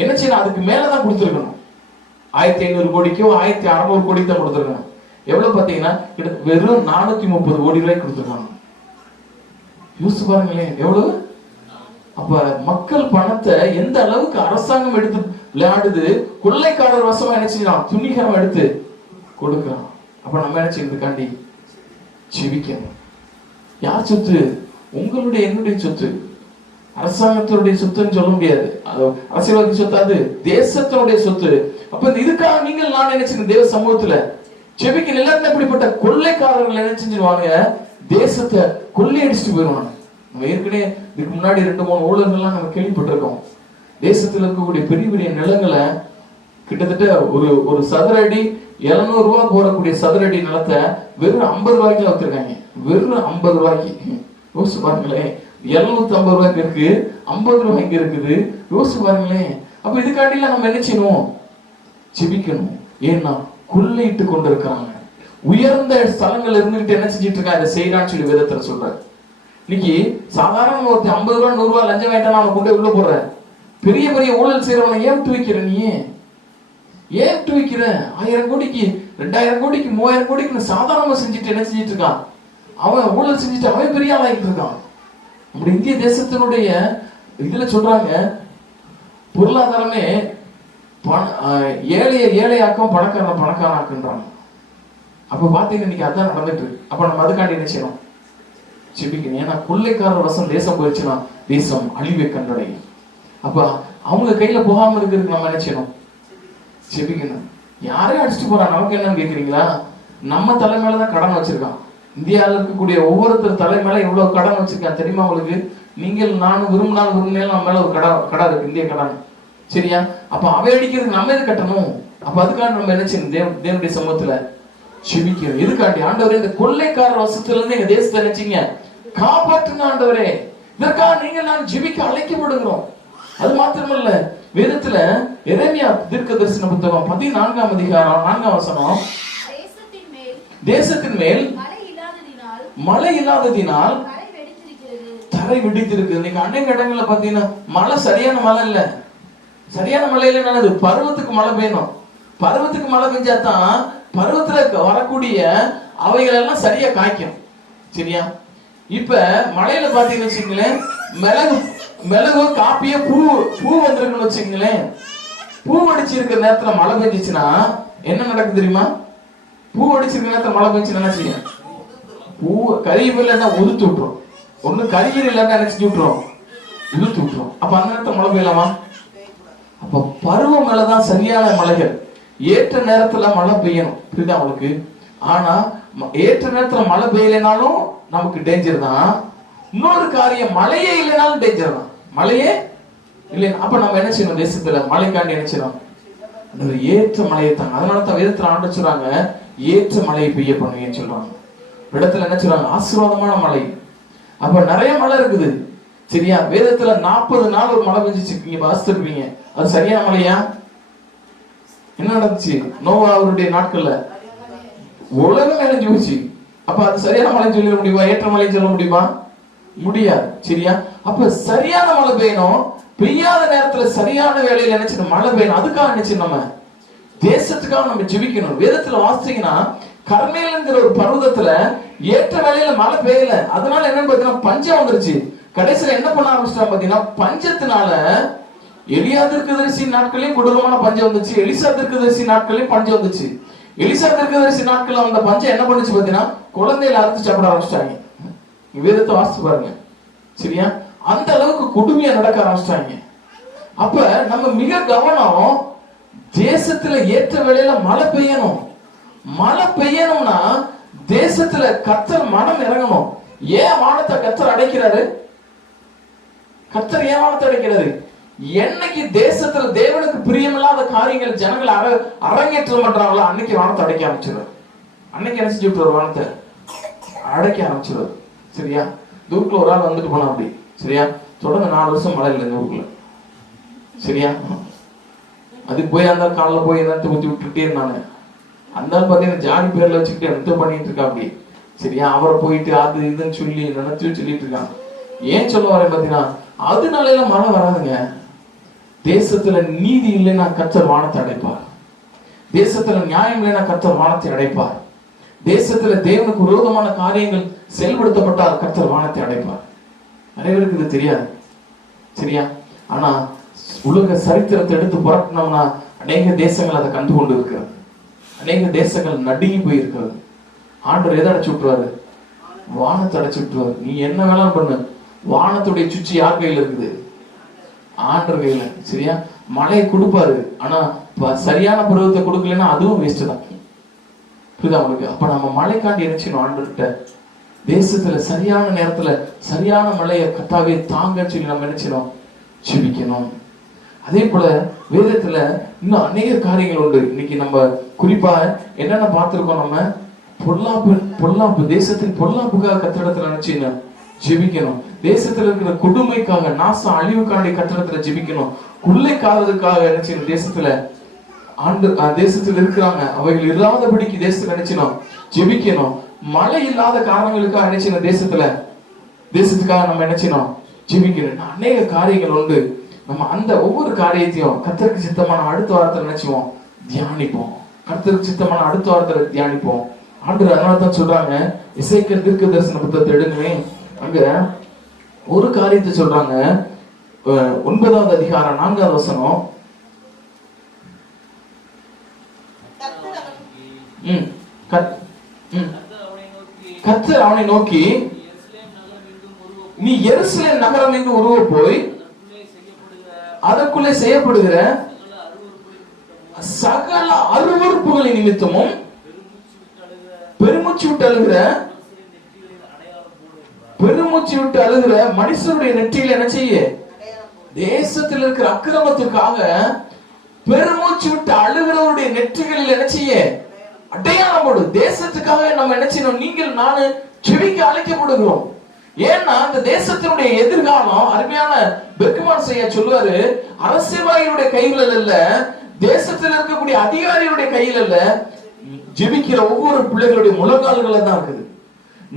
என்ன செய்யணும்? அதுக்கு மேலதான் கொடுத்துருக்கணும். 1500 கோடிக்கோ 1600 கோடி தான் கொடுத்துருக்கணும். எவ்வளவு பாத்தீங்கன்னா வெறும் 430 கோடி ரூபாய் கொடுத்துருக்காங்க. யோசிச்சு பாருங்களேன் எவ்வளவு. அப்ப மக்கள் பணத்தை எந்த அளவுக்கு அரசாங்கம் எடுத்து விளையாடுது. கொள்ளைக்காரர் வசமா என்ன செய்யலாம்? துணிகரம் எடுத்து கொடுக்கிறான். அப்ப நம்ம என்ன செய்யறதுக்காண்டி ஜெபிக்கணும். யார் சொத்து? உங்களுடைய என்னுடைய சொத்து. அரசாங்கத்தினுடைய சொத்துன்னு சொல்ல முடியாது, அது அரசியல்வாதி சொத்து, அது தேசத்தினுடைய சொத்து. அப்ப இதுக்காக நீங்கள் நான் நினைச்சிருக்கேன் தேவ சமூகத்துல ஜெபிக்க எல்லாரும் எப்படிப்பட்ட கொள்ளைக்காரர்கள் என்ன செஞ்சிருவாங்க? தேசத்தை கொள்ளையடிச்சுட்டு போயிடுவாங்க. நம்ம ஏற்கனவே இதுக்கு முன்னாடி 2-3 ஊழல்கள்லாம் நம்ம கேள்விப்பட்டிருக்கோம். தேசத்தில் இருக்கக்கூடிய பெரிய பெரிய நிலங்களை கிட்டத்தட்ட ஒரு சதுர அடி 700 ரூபாய் போடக்கூடிய சதுர அடி நிலத்தை வெறும் 50 ரூபாய்க்கு வச்சிருக்காங்க. வெறும் 50 ரூபாய்க்கு. யோசிச்சு பாருங்களேன், 750 ரூபாய்க்கு இருக்கு, 50 ரூபாய்க்கு இருக்குது. யோசிச்சு பாருங்களேன். அப்ப இதுக்காண்டிலாம் நம்ம என்ன செய்யணும்? ஜெபிக்கணும். ஏன்னா கொள்ளையிட்டு கொண்டு இருக்காங்க. உயர்ந்த ஸ்தலங்கள் இருந்துகிட்டு என்ன செஞ்சிட்டு இருக்காங்க? இதை செய்யறான்னு சொல்லி வேதத்துல சொல்ற. இன்னைக்கு சாதாரண ஒருத்தர் 50 ரூபாய் 100 ரூபாய் லஞ்சம் வேண்டாம் அவனை கொண்டு உள்ள போடுற. பெரிய பெரிய ஊழல் செய்யறவனை ஏன் விட்டு வைக்கிற? நீ ஏன் விட்டு வைக்கிற? 1000 கோடிக்கு 2000 கோடிக்கு 3000 கோடிக்கு சாதாரணமா செஞ்சுட்டு என்ன செஞ்சிட்டு இருக்கான்? அவன் ஊழல் செஞ்சுட்டு அவன் பெரிய ஆளாகிட்டு இருக்கான். அப்படி இந்திய தேசத்தினுடைய இதுல சொல்றாங்க, பொருளாதாரமே ஏழையாக்கும் பணக்காரனாக்குன்றாங்க. அப்ப பாத்தீங்கன்னா இன்னைக்கு அதான் நடந்துட்டு இருக்கு. அப்ப நம்ம அதுக்காண்டி என்ன செய்யணும்? ஜெபிக்கணும். ஏன்னா கொள்ளைக்காரர் வசம் தேசம் போயிடுச்சுன்னா தேசம் அழிவை கண்டடையும். அப்ப அவங்க கையில போகாம இருக்கிறதுக்கு நம்ம என்ன செய்யணும்? ஜெபிக்கணும். யாரையும் அடிச்சுட்டு போறான், நமக்கு என்னன்னு கேக்குறீங்களா? நம்ம தலைமையிலதான் கடன் வச்சிருக்கான். இந்தியாவில் இருக்கக்கூடிய ஒவ்வொருத்தர் தலைமையில எவ்வளவு கடன் வச்சிருக்கான் தெரியுமா உங்களுக்கு? நீங்கள் நானும் விரும்பினாலும் நம்ம மேல ஒரு கடை இருக்கு, இந்திய கடன். சரியா? அப்ப அவை அடிக்கிறதுக்கு நம்ம எது கட்டணும்? அப்ப அதுக்காக நம்ம என்ன செய்யணும்? தேவனுடைய சமூகத்துல ஜெபிக்கணும். எதுக்காண்டி? ஆண்டவரே, இந்த கொள்ளைக்காரர் வசத்துல இருந்து எங்க தேசத்தை நினைச்சீங்க காப்பாற்றுங்க ஆண்டவரே. இதற்காக நீங்கள் நான் ஜெபிக்க அழைக்கப்படுகிறோம். அது மாத்திரமல்ல, வேதத்துல எரேமியா தீர்க்கதரிசன புத்தகம் 14ஆம் அதிகாரம் 4ஆம் வசனம், தேசத்தின் மேல் மழை இல்லாததினால் தரை வெடித்திருக்கு. இன்னைக்கு அநேக இடங்கள்ல பாத்தீங்கன்னா மழை சரியான மழை இல்ல. சரியான மழை இல்லைன்னா பருவத்துக்கு மழை பெய்யணும். பருவத்துக்கு மழை பெஞ்சாதான் பருவத்துல வரக்கூடிய அவைகள் எல்லாம் சரியா காய்க்கும். சரியா? இப்ப மழையில பாத்தீங்கன்னு வச்சுங்களேன், மிளகு காப்பிய பூ வந்திருக்குன்னு வச்சுங்களேன். பூ அடிச்சிருக்கிற நேரத்துல மழை பெஞ்சிச்சுன்னா என்ன நடக்கும் தெரியுமா? பூ அடிச்சிருக்கிற நேரத்துல மழை பெஞ்சுன்னா என்ன செய்யும்? பூ கரியில் இல்லைன்னா உதுத்து விட்டுரும். ஒண்ணு கரியில் இல்லைன்னா என்ன செஞ்சு விட்டுரும்? உதுத்து விட்டுரும். அப்ப அந்த நேரத்துல மழை பெய்யலாமா? அப்ப பருவ மேலதான் சரியான மழைகள். ஏற்ற நேரத்துல மழை பெய்யணும். புரியுதா உங்களுக்கு? ஆனா ஏற்ற நேரத்துல மழை பெய்யலைனாலும் நமக்கு டேஞ்சர் தான். இன்னொரு காரியம், மழையே இல்லைனாலும் டேஞ்சர் தான். மழையே இல்லை. அப்ப நம்ம என்ன செய்யணும்? தேசத்துல மழைக்காண்டி என்ன செய்யணும்? ஏற்ற மழையை தாங்க. அதனாலதான் வேதத்துல ஆண்டு சொல்றாங்க, ஏற்ற மழையை பெய்ய பண்ணுங்கன்னு சொல்றாங்க. இடத்துல என்ன சொல்றாங்க? ஆசீர்வாதமான மழை. அப்ப நிறைய மழை இருக்குது. சரியா? வேதத்துல 40 நாள் ஒரு மழை பெஞ்சிச்சு, நீங்க வாசிச்சிருப்பீங்க. அது சரியான மழையா? என்ன நடந்துச்சு? நோவா அவருடைய நாட்கள்ல உலகம் நினைஞ்சு போச்சு. அப்ப அது சரியான மழை சொல்லிட முடியுமா? ஏற்ற மழை சொல்ல முடியுமா? முடியாது. சரியா? அப்ப சரியான மழை பெய்யணும், பெய்யாத நேரத்துல சரியான வேலையில நினைச்சு மழை பெய்யணும். அதுக்காக நினைச்சு நம்ம தேசத்துக்காக நம்ம ஜெபிக்கணும். வேதத்துல வாசிச்சீங்கன்னா கர்மேல்ங்கிற ஒரு பர்வதத்துல ஏற்ற வேலையில மழை பெய்யல. அதனால என்னன்னு பாத்தீங்கன்னா பஞ்சம் வந்துருச்சு. கடைசியில என்ன பண்ண ஆரம்பிச்சிட்டாங்க பாத்தீங்கன்னா, பஞ்சத்தினால எலியா தீர்க்கதரிசி நாட்களையும் கொடூரமான பஞ்சம் வந்துச்சு, எலிசா தீர்க்கதரிசி நாட்களையும் பஞ்சம் வந்துச்சு. எலிசா தீர்க்கதரிசி நாட்கள்ல வந்த பஞ்சம் என்ன பண்ணுச்சு பாத்தீங்கன்னா, குழந்தையில அறுத்து சாப்பிட ஆரம்பிச்சிட்டாங்க. வேதத்தை வாசிச்சு பாருங்க, சரியா? அந்த அளவுக்கு கொடுமையா நடக்க ஆரம்பிச்சிட்டாங்க. அப்ப நம்ம மிக கவனம், தேசத்துல ஏற்ற வேளையில மழை பெய்யணும். மழை பெய்யணும்னா தேசத்துல கர்த்தர் மனம் இறங்கணும். ஏன் வானத்தை கர்த்தர் அடைக்கிறாரு? கர்த்தர் ஏன் வானத்தை அடைக்கிறாரு? என்னைக்கு தேசத்துல தேவனுக்கு பிரியமில்லாத காரியங்கள் ஜனங்கள் அரங்கேற்றம் பண்றாங்களோ அன்னைக்கு வானத்தை அடைக்க ஆரம்பிச்சிருவாரு. அன்னைக்கு என்ன செஞ்சு விட்டுருவாரு? வானத்தை அடைக்க ஆரம்பிச்சிருவாரு. சரியா? தூரத்துல ஒரு ஆள் வந்துட்டு போனா அப்படி, சரியா? தொடர்ந்து 4 வருஷம் மழை இல்லை இந்த ஊருக்குள்ள, சரியா? அதுக்கு போய் அந்த காலில் போய் என்னத்தை ஊற்றி விட்டுட்டே இருந்தாங்க. அந்த பார்த்தீங்கன்னா ஜாதி பேர்ல வச்சுக்கிட்டு என்னத்த பண்ணிட்டு இருக்கா அப்படி, சரியா? அவரை போயிட்டு அது இதுன்னு சொல்லி நினைச்சு சொல்லிட்டு இருக்காங்க. ஏன் சொல்ல வரேன் பாத்தீங்கன்னா, அதனால எல்லாம் மழை வராதுங்க. தேசத்துல நீதி இல்லைன்னா கர்த்தர் வானத்தை அடைப்பார். தேசத்துல நியாயம் இல்லைன்னா கர்த்தர் வானத்தை அடைப்பார். தேசத்துல தேவனுக்கு விரோதமான காரியங்கள் செயல்படுத்தப்பட்டால் கர்த்தர் வானத்தை அடைப்பார். நிறைய பேருக்கு இது தெரியாது, சரியா? ஆனா உலக சரித்திரத்தை எடுத்து புரட்டினோம்னா அநேக தேசங்கள் அதை கண்டு கொண்டு இருக்கிறது. அநேக தேசங்கள் நடுங்கி போயிருக்கிறது. ஆண்டவர் எதை அடைச்சு விட்டுருவாரு? வானத்தை அடைச்சு விட்டுருவாரு. நீ என்ன வேணாலும் பண்ணு, வானத்துடைய சுற்றி யார் கையில இருக்குது? ஆண்டவர் கையில, சரியா? மழையை கொடுப்பாரு, ஆனா சரியான பருவத்தை கொடுக்கலன்னா அதுவும் வேஸ்ட் தான். புரியுதா உங்களுக்கு? அப்ப நம்ம மழைக்காண்டி நினைச்சணும் ஆண்டவர்கிட்ட. தேசத்துல சரியான நேரத்துல சரியான மழையை கர்த்தாவே தாங்கன்னு சொல்லி நம்ம நினைச்சணும், ஜெபிக்கணும். அதே போல வேதத்துல இன்னும் அநேக காரியங்கள் உண்டு. இன்னைக்கு நம்ம குறிப்பா என்னென்ன பார்த்திருக்கோம்? நம்ம பொல்லாப்பு தேசத்தின் பொல்லாப்புக்காக கத்திடத்துல நினைச்சீங்க ஜெபிக்கணும். தேசத்துல இருக்கிற கொடுமைக்காக, நாசம் அழிவுக்காண்டி கத்திடத்துல ஜெபிக்கணும். கொள்ளைக்காரதுக்காக நினைச்சீங்க தேசத்துல தேசத்துல இருக்கிறாங்க, அவைகள் இல்லாதபடிக்கு தேசத்துல நினைச்சினோம் ஜெபிக்கணும். மழை இல்லாத காரணங்களுக்காக நினைச்சினோம் தேசத்துக்காக நம்ம நினைச்சினோம் ஜெபிக்கணும். அநேக காரியங்கள் உண்டு. நம்ம அந்த ஒவ்வொரு காரியத்தையும் கர்த்தருக்கு சித்தமான அடுத்த வாரத்தை நினைச்சுவோம், தியானிப்போம். கர்த்தருக்கு சித்தமான அடுத்த வாரத்தை தியானிப்போம். ஆண்டவர் அதனாலதான் சொல்றாங்க, எசேக்கியேல் தீர்க்க தரிசன புத்தகத்தை எடுங்களே, அங்க ஒரு காரியத்தை சொல்றாங்க. 9வது அதிகாரம் 4வது வசனம். கர்த்தர் அவனை நோக்கி, நீ எருசலேம் நகரம் எங்கு உருவ போய் அதற்குள்ளே செய்யப்படுகிற சகல அருவருப்புகளின் நிமித்தமும் பெருமூச்சு விட்டு அழுகிற மனுஷருடைய நெற்றியில என்ன செய்ய? தேசத்தில் இருக்கிற அக்கிரமத்துக்காக பெருமூச்சு விட்டு அழுகிறவருடைய நெற்றிகளில் என்ன செய்ய? அடையாளம் போடு. தேசத்துக்காக நம்ம என்ன செய்யணும்? நீங்கள் நானு ஜெபிக்க அழைக்கப்படுகிறோம். ஏன்னா அந்த தேசத்தினுடைய எதிர்காலம் அருமையான பெக்குமான் செய்ய சொல்லுவாரு, அரசியல்வாதிகளுடைய கையில் அல்ல, தேசத்தில் இருக்கக்கூடிய அதிகாரிகளுடைய கையில் அல்ல, ஜெபிக்கிற ஒவ்வொரு பிள்ளைகளுடைய முழங்கால்கள தான் இருக்குது.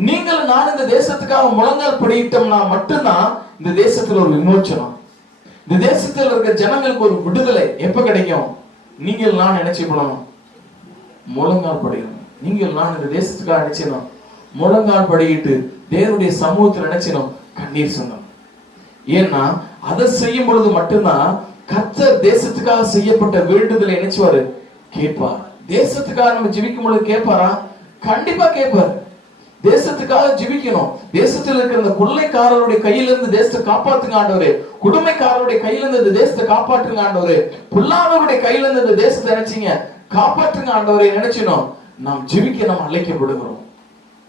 நீங்கள் நான் இந்த தேசத்துக்காக முழங்கால் படியிட்டோம்னா மட்டும்தான் இந்த தேசத்துல ஒரு விமோச்சனம், இந்த தேசத்தில் இருக்கிற ஜனங்களுக்கு ஒரு விடுதலை எப்ப கிடைக்கும்? நீங்கள் நான் நினைச்சு பண்ணணும், முழங்கால் படிக்கணும். நீங்கள் நான் இந்த தேசத்துக்காக நினைச்சணும் முழங்கால் படிக்கிட்டு தேவனுடைய சமூகத்தில் நினைச்சணும் கண்ணீர் சொன்னோம். ஏன்னா அதை செய்யும் பொழுது மட்டும்தான் கர்த்தர் தேசத்துக்காக செய்யப்பட்ட வேண்டுதலை நினைச்சுவாரு, கேட்பார். தேசத்துக்காக நம்ம ஜெபிக்கும் பொழுது கேட்பாரா? கண்டிப்பா கேட்பார். தேசத்துக்காக ஜெபிக்கணும். தேசத்தில் இருக்கிற இந்த கொள்ளைக்காரருடைய கையிலிருந்து தேசத்தை காப்பாற்றுங்க ஆண்டவரே, குடும்பக்காரருடைய கையிலிருந்து இந்த தேசத்தை காப்பாற்றுங்க ஆண்டவரே, பொல்லாதவருடைய கையிலிருந்து இந்த தேசத்தை நினைச்சீங்க காப்பாற்றுங்க ஆண்டவரே நினைச்சணும். நாம் ஜெபிக்க நம்ம அழைக்கப்படுகிறோம்.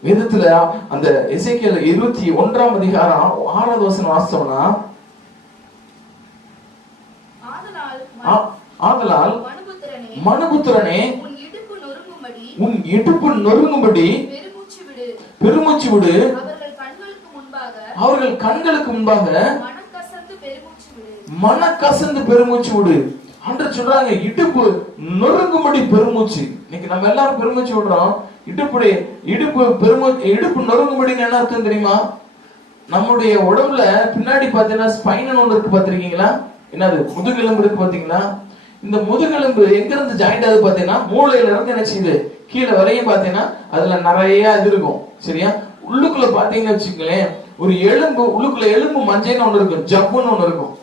வேதத்துல அந்த எசேக்கியேல் 21ஆம் அதிகாரம் 6வது வசனம் வாசிச்சோம்னா, ஆதலால் மனுபுத்திரனே உன் இடுப்பு நொறுங்கும்படி பெருமூச்சு விடு, அவர்கள் கண்களுக்கு முன்பாக மனக்கசந்து பெருமூச்சு விடு. ஆண்டவர் சொல்றாங்க, இடுப்பு நொறுங்கும்படி பெருமூச்சு. இன்னைக்கு நம்ம எல்லாரும் பெருமூச்சு விடுறோம். இடுப்பு நொறுங்கும்படி என்ன அர்த்தம் தெரியுமா? நம்முடைய உடம்புல பின்னாடி பாத்தீங்கன்னா ஸ்பைன் ஒண்ணு இருக்கு, பாத்திருக்கீங்களா? என்னது? முதுகெலும்பு இருக்கு, பாத்தீங்களா? இந்த முதுகெலும்பு எங்க இருந்து ஜாயிண்ட் ஆகுது பாத்தீங்கன்னா மூளையில இருந்து என்ன செய்யுது கீழே வரையும் பாத்தீங்கன்னா அதுல நிறைய இது இருக்கும். சரியா? உள்ளுக்குள்ள பாத்தீங்கன்னு வச்சுக்கோங்களேன், ஒரு எலும்பு உள்ளுக்குள்ள எலும்பு மஞ்சள்னு ஒண்ணு இருக்கும், ஜவ்வுன்னு ஒண்ணு இருக்கும்.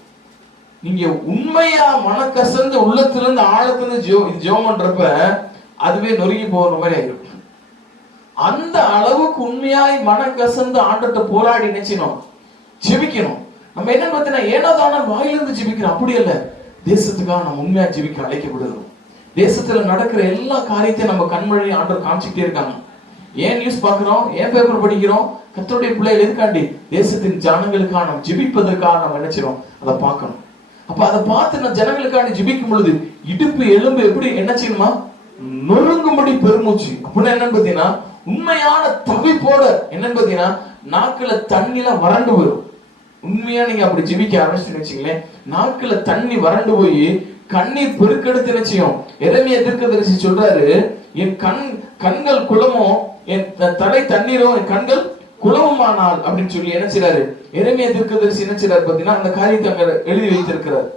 நீங்க உண்மையா மனக்கசந்து உள்ளத்துல இருந்து ஆழத்துல இருந்து ஜெபம் பண்றப்ப அதுவே நொறுங்கி போகிற மாதிரி ஆயிடும். அந்த அளவுக்கு உண்மையாய் மனக்கசந்து ஆண்டத்தை போராடி நினைச்சணும், ஜெபிக்கணும். நம்ம என்ன பார்த்தீங்கன்னா ஏனோதான வாயிலிருந்து ஜெபிக்கிறோம், அப்படி இல்ல. தேசத்துக்காக நம்ம உண்மையா ஜெபிக்க அழைக்கப்படுகிறோம். தேசத்துல நடக்கிற எல்லா காரியத்தையும் நம்ம கண்மொழி ஆண்டவர் காமிச்சுட்டே இருக்காங்க. ஏன் நியூஸ் பாக்குறோம், ஏன் பேப்பர் படிக்கிறோம்? கர்த்தருடைய பிள்ளைகள் எதுக்காண்டி? தேசத்தின் ஜனங்களுக்காக நம்ம ஜெபிப்பதற்காக நம்ம நினைச்சிடும், அதை பார்க்கணும். அப்ப அதை பார்த்து நான் ஜனங்களுக்காண்டி ஜெபிக்கும் பொழுது இடுப்பு எலும்பு எப்படி என்ன செய்யணுமா? நொறுங்கும்படி பெருமூச்சு. அப்படின்னா என்னன்னு பாத்தீங்கன்னா உண்மையான தவிப்போட என்னன்னு பாத்தீங்கன்னா நாக்குல தண்ணில வறண்டு போயிடும். உண்மையா நீங்க அப்படி ஜெபிக்க ஆரம்பிச்சுன்னு வச்சுங்களேன், நாக்குல தண்ணி வறண்டு போய் கண்ணீர் பெருக்கெடுத்து நிச்சயம். எரேமியா தீர்க்கதரிசி சொல்றாரு, என் கண்கள் குளமும் என் தலை தண்ணீரும் என் கண்கள் குளமுமானால் அப்படின்னு சொல்லி என்ன செய்றாரு எரேமியா தீர்க்கதரிசி என்ன செய்றாரு பாத்தீங்கன்னா அந்த காரியத்தை அங்க எழுதி வைத்திருக்கிறார்.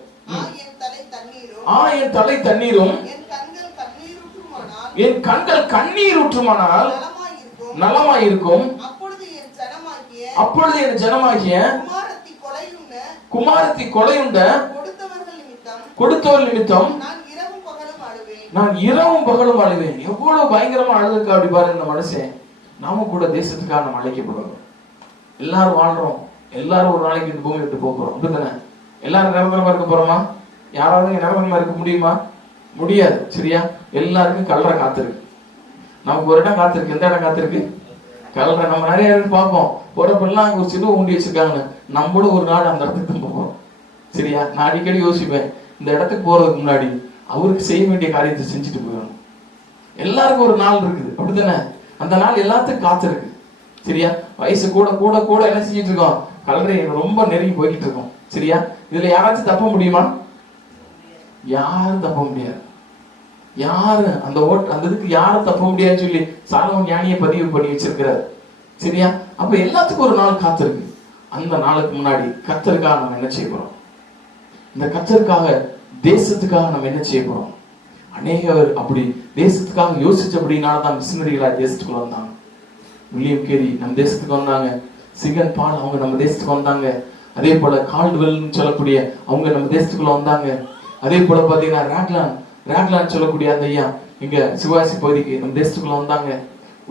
என் தலை தண்ணீரும் என் கண்கள் கண்ணீர் ஊற்றுமானால் நலமாயிருக்கும். அப்பொழுது என் ஜனமாகிய குமாரத்தி கொலையுண்ட கொடுத்தவர் நிமித்தம் நான் இரவும் பகலும் அழுவேன். எவ்வளவு பயங்கரமா அழுதுக்கு அப்படி பாரு இந்த மனுஷன். நாம கூட தேசத்துக்காக நம்ம அழைக்கப்படுறோம். எல்லாரும் வாழ்றோம், எல்லாரும் ஒரு நாளைக்கு இந்த பூமி விட்டு போறோம், அப்படித்தானே? எல்லாரும் நிரந்தரமா இருக்க போறோமா? யாராவது நிரந்தரமா இருக்க முடியுமா? முடியாது. சரியா? எல்லாருக்கும் கல்ற காத்திருக்கு. நமக்கு ஒரு இடம் காத்திருக்கு. எந்த இடம் காத்திருக்கு? கல்ற. நம்ம நிறைய இடம் பார்ப்போம், போறப்பெல்லாம் அங்க ஒரு சிலுவை ஊண்டி வச்சிருக்காங்க, நம்மளும் ஒரு நாள் அந்த இடத்துக்கு தான் போவோம். சரியா? நான் அடிக்கடி யோசிப்பேன், இந்த இடத்துக்கு போறதுக்கு முன்னாடி அவருக்கு செய்ய வேண்டிய காரியத்தை செஞ்சுட்டு போயிடணும். எல்லாருக்கும் ஒரு நாள் இருக்குது, அப்படித்தானே? அந்த நாள் எல்லாத்துக்கும் காத்திருக்கு. சரியா? வயசு கூட கூட கூட என்ன செஞ்சிட்டு இருக்கோம்? கல்றை ரொம்ப நெருங்கி போய்கிட்டு இருக்கோம். சரியா? இதுல யாராச்சும் தப்ப முடியுமா? யாரும் தப்ப முடியாது. யாரு அந்த இதுக்கு யாரும் தப்ப முடியாதுன்னு சொல்லி சாலமோன் ஞானியை பதிவு பண்ணி வச்சிருக்கிறார். சரியா? அப்ப எல்லாத்துக்கும் ஒரு நாள் காத்திருக்கு. அந்த நாளுக்கு முன்னாடி கர்த்தருக்காக நம்ம என்ன செய்ய போறோம்? இந்த கர்த்தருக்காக தேசத்துக்காக நம்ம என்ன செய்ய போறோம்? அநேகர் அப்படி தேசத்துக்காக யோசிச்சபடினால தான் மிஷனரிகளா தேசத்துக்குள்ள வந்தாங்க. வில்லியம் கேரி நம்ம தேசத்துக்கு வந்தாங்க, சிகன் பால் அவங்க நம்ம தேசத்துக்கு வந்தாங்க, அதே போல கால்டுவெல்னு சொல்லக்கூடிய அவங்க நம்ம தேசத்துக்குள்ள வந்தாங்க. அதே போல பாத்தீங்கன்னா ரேக்லான் சொல்லக்கூடிய அந்த ஐயா இங்க சிவாசி பகுதிக்கு நம்ம தேசத்துக்குள்ள வந்தாங்க.